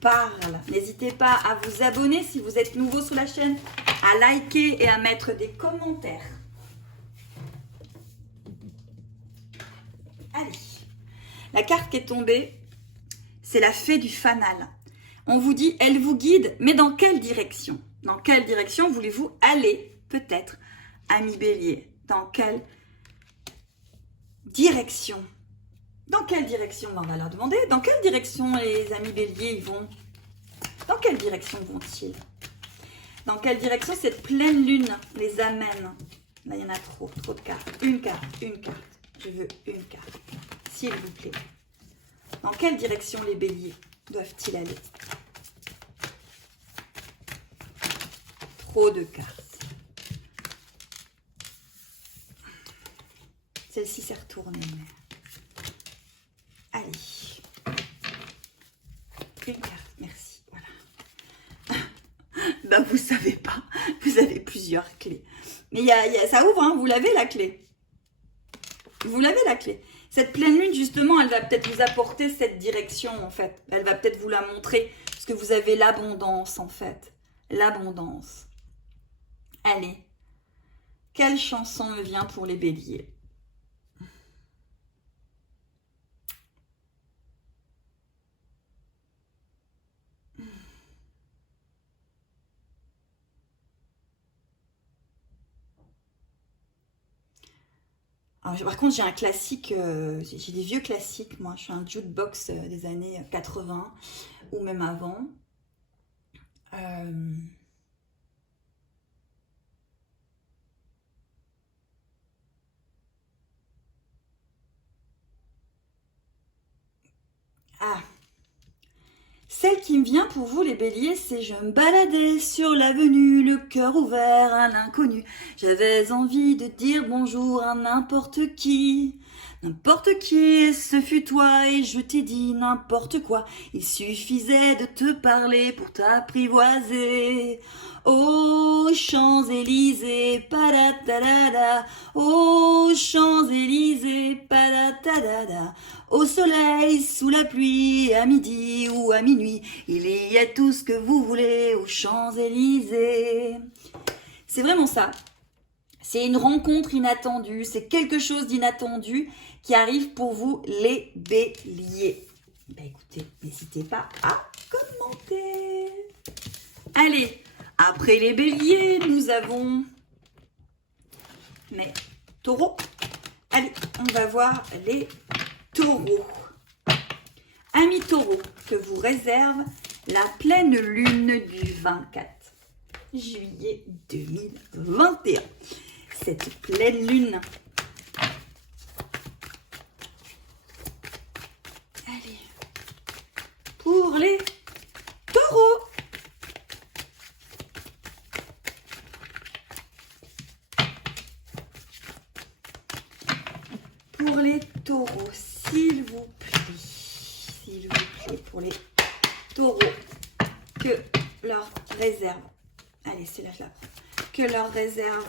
parle. N'hésitez pas à vous abonner si vous êtes nouveau sur la chaîne, à liker et à mettre des commentaires. Allez, la carte qui est tombée, c'est la fée du fanal. On vous dit, elle vous guide, mais dans quelle direction? Dans quelle direction voulez-vous aller, peut-être, ami Bélier? Dans quelle direction? Dans quelle direction? On va leur demander. Dans quelle direction les amis Bélier ils vont? Dans quelle direction vont-ils? Dans quelle direction cette pleine lune les amène? Là, il y en a trop de cartes. Une carte, une carte. Je veux une carte, s'il vous plaît. Dans quelle direction les béliers doivent-ils aller? Trop de cartes. Celle-ci s'est retournée. Allez. Une carte, merci. Voilà. Ben, vous savez pas. Vous avez plusieurs clés. Mais ça ouvre, hein, vous l'avez la clé. Vous l'avez la clé. Cette pleine lune, justement, elle va peut-être vous apporter cette direction, en fait. Elle va peut-être vous la montrer, parce que vous avez l'abondance, en fait. L'abondance. Allez. Quelle chanson me vient pour les béliers? Alors, par contre, j'ai un classique, j'ai des vieux classiques, moi. Je suis un jukebox des années 80 ou même avant. Ah, celle qui me vient pour vous, les béliers, c'est « Je me baladais sur l'avenue, le cœur ouvert à l'inconnu. J'avais envie de dire bonjour à n'importe qui. N'importe qui, et ce fut toi, et je t'ai dit n'importe quoi. Il suffisait de te parler pour t'apprivoiser. Oh, Champs-Élysées, padatada. Oh, Champs-Élysées, padatada. Au soleil, sous la pluie, à midi ou à minuit, il y a tout ce que vous voulez aux Champs-Élysées. C'est vraiment ça. C'est une rencontre inattendue, c'est quelque chose d'inattendu qui arrive pour vous les béliers. Ben écoutez, n'hésitez pas à commenter. Allez, après les béliers, nous avons mes taureaux. Allez, on va voir les taureaux. Amis taureaux, que vous réserve la pleine lune du 24 juillet 2021. Cette pleine lune. Allez, pour les taureaux. Pour les taureaux, s'il vous plaît, pour les taureaux, que leur réserve, allez, c'est là je la prends, que leur réserve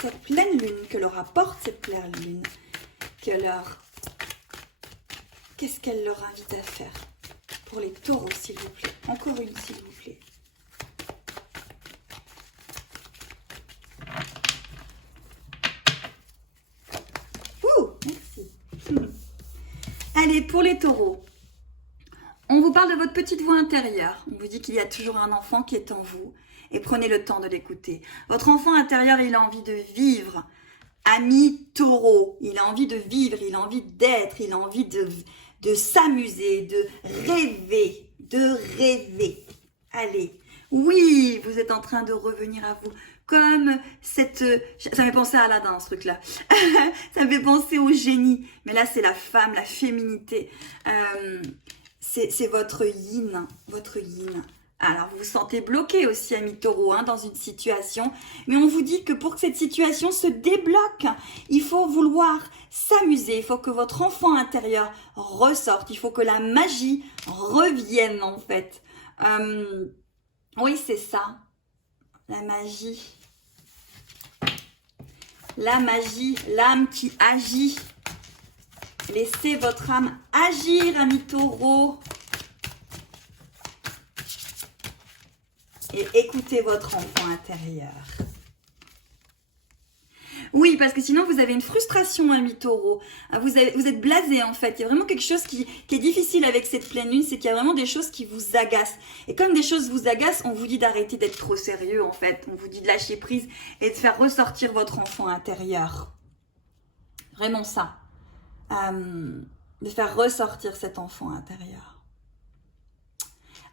cette pleine lune, que leur apporte cette pleine lune, qu'est-ce qu'elle leur invite à faire pour les taureaux, s'il vous plaît. Encore une, s'il vous plaît. Ouh, merci. Allez, pour les taureaux, on vous parle de votre petite voix intérieure. On vous dit qu'il y a toujours un enfant qui est en vous. Et prenez le temps de l'écouter. Votre enfant intérieur, il a envie de vivre. Ami taureau, il a envie de vivre, il a envie d'être, il a envie de s'amuser, de rêver. Allez, oui, vous êtes en train de revenir à vous. Comme cette... Ça me fait penser à Aladdin, ce truc-là. Ça me fait penser au génie. Mais là, c'est la femme, la féminité. C'est votre yin, votre yin. Alors, vous vous sentez bloqué aussi, amis taureaux, hein, dans une situation. Mais on vous dit que pour que cette situation se débloque, il faut vouloir s'amuser. Il faut que votre enfant intérieur ressorte. Il faut que la magie revienne, en fait. Oui, c'est ça. La magie. La magie, l'âme qui agit. Laissez votre âme agir, amis taureaux. Et écoutez votre enfant intérieur. Oui, parce que sinon vous avez une frustration, amis taureaux. Vous êtes blasé en fait. Il y a vraiment quelque chose qui est difficile avec cette pleine lune, c'est qu'il y a vraiment des choses qui vous agacent. Et comme des choses vous agacent, on vous dit d'arrêter d'être trop sérieux en fait. On vous dit de lâcher prise et de faire ressortir votre enfant intérieur. Vraiment ça. De faire ressortir cet enfant intérieur.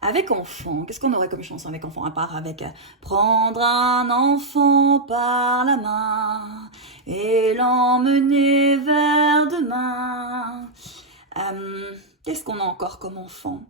Avec enfant, qu'est-ce qu'on aurait comme chanson avec enfant à part avec prendre un enfant par la main et l'emmener vers demain. Qu'est-ce qu'on a encore comme enfant?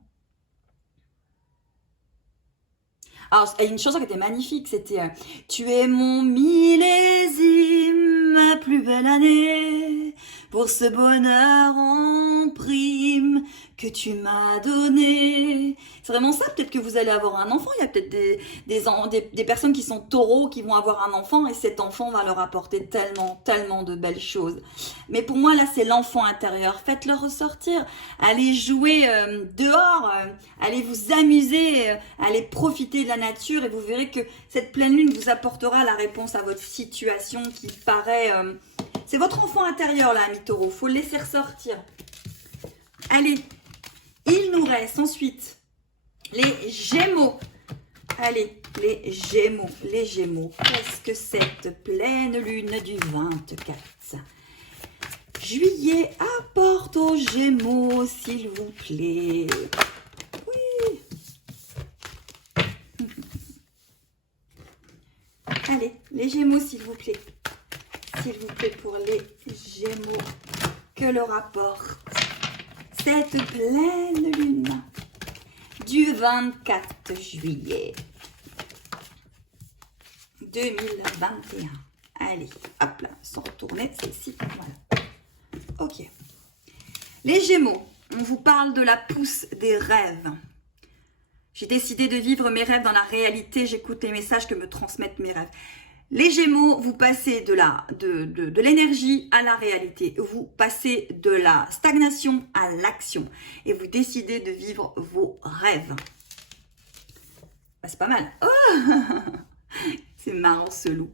Alors, il y a une chanson qui était magnifique, c'était tu es mon millésime, ma plus belle année, pour ce bonheur en prime que tu m'as donné. C'est vraiment ça, peut-être que vous allez avoir un enfant, il y a peut-être des personnes qui sont taureaux qui vont avoir un enfant et cet enfant va leur apporter tellement de belles choses. Mais pour moi, là, c'est l'enfant intérieur. Faites-le ressortir. Allez jouer dehors, allez vous amuser, allez profiter de la nature et vous verrez que cette pleine lune vous apportera la réponse à votre situation qui paraît... c'est votre enfant intérieur, là, amis taureaux. Il faut le laisser ressortir. Allez, il nous reste ensuite les Gémeaux. Allez, les Gémeaux. Qu'est-ce que cette pleine lune du 24 juillet apporte aux Gémeaux, s'il vous plaît? Oui. Allez, les Gémeaux, s'il vous plaît. S'il vous plaît, pour les Gémeaux, que leur apporte cette pleine lune du 24 juillet 2021. Allez, hop là, sans retourner, celle-ci, voilà. Ok. Les Gémeaux, on vous parle de la pousse des rêves. J'ai décidé de vivre mes rêves dans la réalité, j'écoute les messages que me transmettent mes rêves. Les Gémeaux, vous passez de l'énergie à la réalité. Vous passez de la stagnation à l'action. Et vous décidez de vivre vos rêves. Bah, c'est pas mal. Oh c'est marrant ce loup.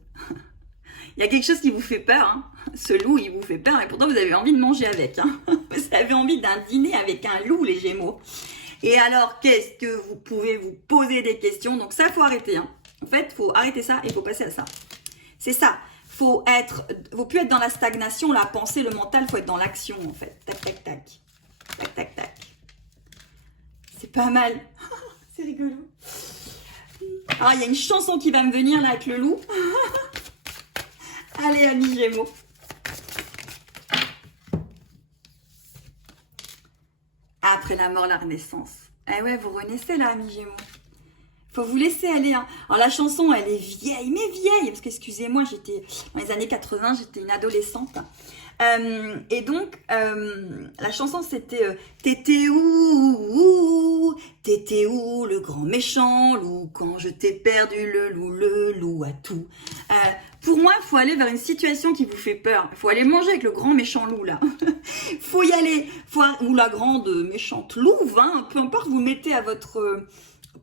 Il y a quelque chose qui vous fait peur. Hein. Ce loup, il vous fait peur. Et pourtant, vous avez envie de manger avec. Hein. Vous avez envie d'un dîner avec un loup, les Gémeaux. Et alors, qu'est-ce que vous pouvez vous poser des questions? Donc ça, il faut arrêter. Hein. En fait, il faut arrêter ça et il faut passer à ça. C'est ça. Faut plus être dans la stagnation, la pensée, le mental. Il faut être dans l'action, en fait. Tac, tac, tac. Tac, tac, tac. C'est pas mal. C'est rigolo. Alors, il y a une chanson qui va me venir là avec le loup. Allez, amis Gémeaux. Après la mort, la renaissance. Eh ouais, vous renaissez là, amis Gémeaux. Faut vous laisser aller. Hein. Alors la chanson, elle est vieille, mais vieille. Parce que, excusez-moi, j'étais dans les années 80, j'étais une adolescente. Et donc, la chanson, c'était T'étais où, le grand méchant loup, quand je t'ai perdu, le loup a tout. Pour moi, il faut aller vers une situation qui vous fait peur. Il faut aller manger avec le grand méchant loup, là. Faut y aller. Ou la grande méchante louve, hein. Peu importe, vous mettez à votre...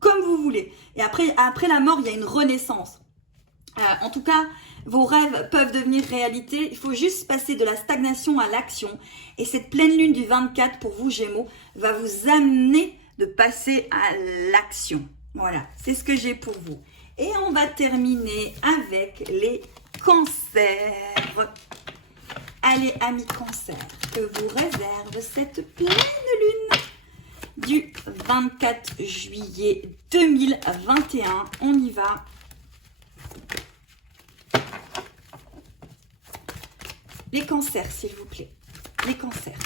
comme vous voulez. Et après la mort, il y a une renaissance. En tout cas, vos rêves peuvent devenir réalité. Il faut juste passer de la stagnation à l'action. Et cette pleine lune du 24 pour vous, Gémeaux, va vous amener de passer à l'action. Voilà, c'est ce que j'ai pour vous. Et on va terminer avec les cancers. Allez, amis cancers, que vous réserve cette pleine lune du 24 juillet 2021. On y va. Les cancers, s'il vous plaît. Les cancers.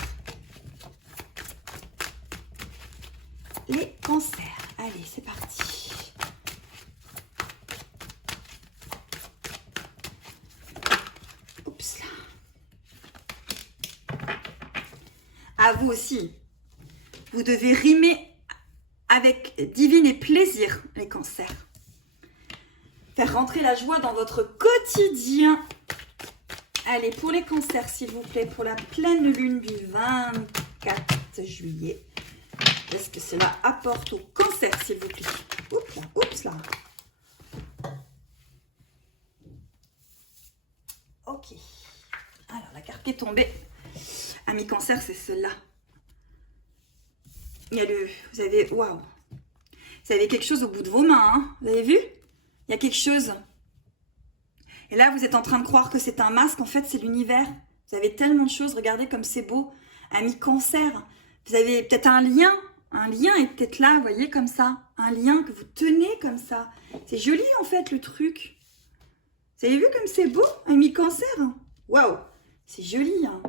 Les cancers. Allez, c'est parti. Oups là. À vous aussi. Vous devez rimer avec divine et plaisir, les cancers. Faire rentrer la joie dans votre quotidien. Allez, pour les cancers, s'il vous plaît, pour la pleine lune du 24 juillet. Qu'est-ce que cela apporte aux cancers, s'il vous plaît? Oups là, oups là. Ok. Alors, la carte qui est tombée, amis cancer, c'est celle-là. Il y a vous avez, waouh. Vous avez quelque chose au bout de vos mains, hein. Vous avez vu? Il y a quelque chose. Et là, vous êtes en train de croire que c'est un masque. En fait, c'est l'univers. Vous avez tellement de choses. Regardez comme c'est beau. Amis cancer. Vous avez peut-être un lien. Un lien est peut-être là, vous voyez, comme ça. Un lien que vous tenez comme ça. C'est joli, en fait, le truc. Vous avez vu comme c'est beau, amis cancer? Waouh. C'est joli, hein.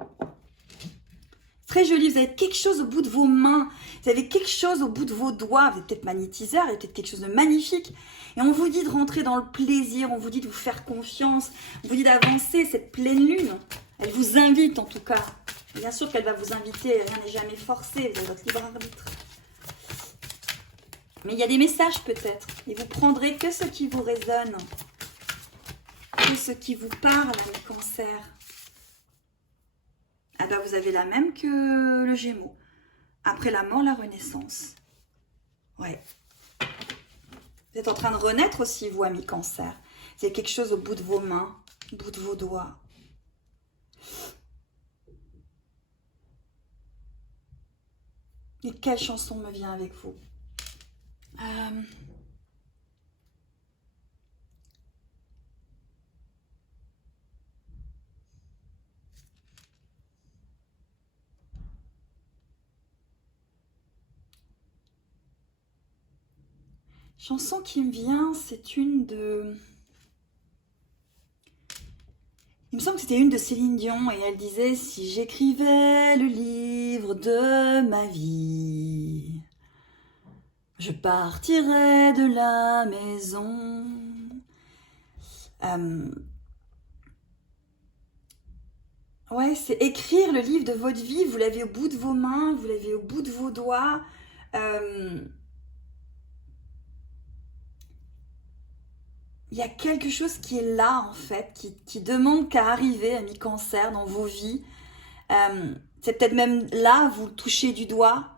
Très joli. Vous avez quelque chose au bout de vos mains. Vous avez quelque chose au bout de vos doigts. Vous êtes peut-être magnétiseur. Il y a peut-être quelque chose de magnifique. Et on vous dit de rentrer dans le plaisir. On vous dit de vous faire confiance. On vous dit d'avancer. Cette pleine lune, elle vous invite en tout cas. Bien sûr qu'elle va vous inviter. Rien n'est jamais forcé. Vous avez votre libre arbitre. Mais il y a des messages peut-être. Et vous prendrez que ce qui vous résonne. Que ce qui vous parle, le cancer. Ah ben vous avez la même que le Gémeaux. Après la mort, la renaissance. Ouais. Vous êtes en train de renaître aussi, vous, amis cancer. Il y a quelque chose au bout de vos mains, au bout de vos doigts. Et quelle chanson me vient avec vous? Chanson qui me vient, c'est une de... Il me semble que c'était une de Céline Dion et elle disait « Si j'écrivais le livre de ma vie, je partirais de la maison. » Ouais, c'est écrire le livre de votre vie. Vous l'avez au bout de vos mains, vous l'avez au bout de vos doigts. il y a quelque chose qui est là, en fait, qui demande qu'à arriver, amis cancer, dans vos vies. C'est peut-être même là, vous le touchez du doigt.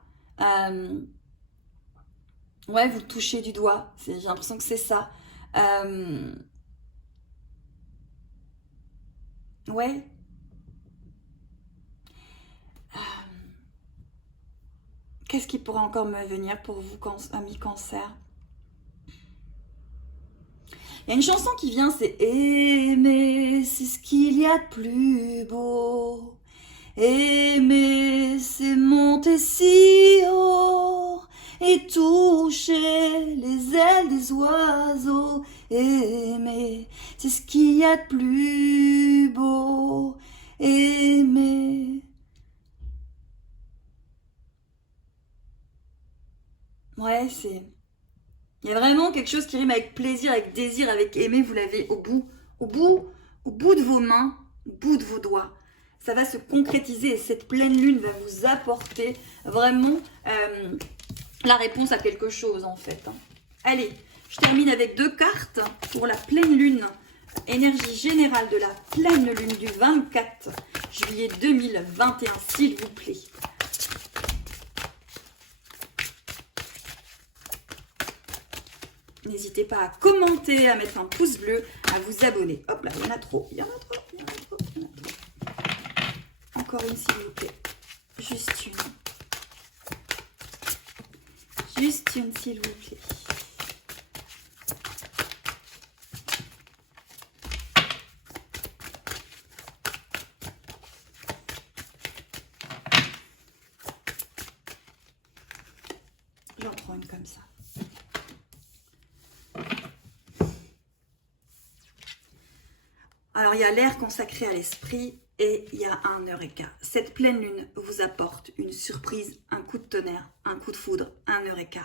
Ouais, vous le touchez du doigt. J'ai l'impression que c'est ça. Euh, ouais. Qu'est-ce qui pourrait encore me venir pour vous, amis cancer? Il y a une chanson qui vient, c'est Aimer, c'est ce qu'il y a de plus beau. Aimer, c'est monter si haut et toucher les ailes des oiseaux. Aimer, c'est ce qu'il y a de plus beau. Aimer. Ouais, c'est... Il y a vraiment quelque chose qui rime avec plaisir, avec désir, avec aimer. Vous l'avez au bout de vos mains, au bout de vos doigts. Ça va se concrétiser et cette pleine lune va vous apporter vraiment la réponse à quelque chose en fait. Allez, je termine avec 2 cartes pour la pleine lune. Énergie générale de la pleine lune du 24 juillet 2021, s'il vous plaît. N'hésitez pas à commenter, à mettre un pouce bleu, à vous abonner. Hop là, il y en a trop, il y en a trop, il y en a trop, il y en a trop. Encore une, s'il vous plaît. Juste une. Juste une, s'il vous plaît. J'en prends une comme ça. Alors, il y a l'air consacré à l'esprit et il y a un eureka. Cette pleine lune vous apporte une surprise, un coup de tonnerre, un coup de foudre, un eureka,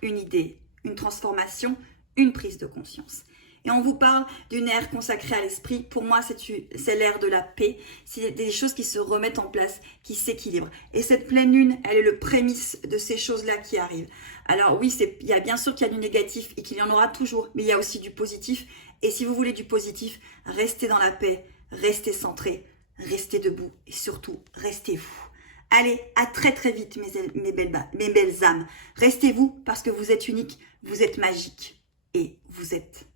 une idée, une transformation, une prise de conscience. Et on vous parle d'une ère consacrée à l'esprit. Pour moi, c'est l'ère de la paix. C'est des choses qui se remettent en place, qui s'équilibrent. Et cette pleine lune, elle est le prémisse de ces choses-là qui arrivent. Alors oui, il y a bien sûr qu'il y a du négatif et qu'il y en aura toujours, mais il y a aussi du positif. Et si vous voulez du positif, restez dans la paix, restez centré, restez debout et surtout, restez-vous. Allez, à très très vite mes belles âmes. Restez-vous parce que vous êtes uniques, vous êtes magiques et vous êtes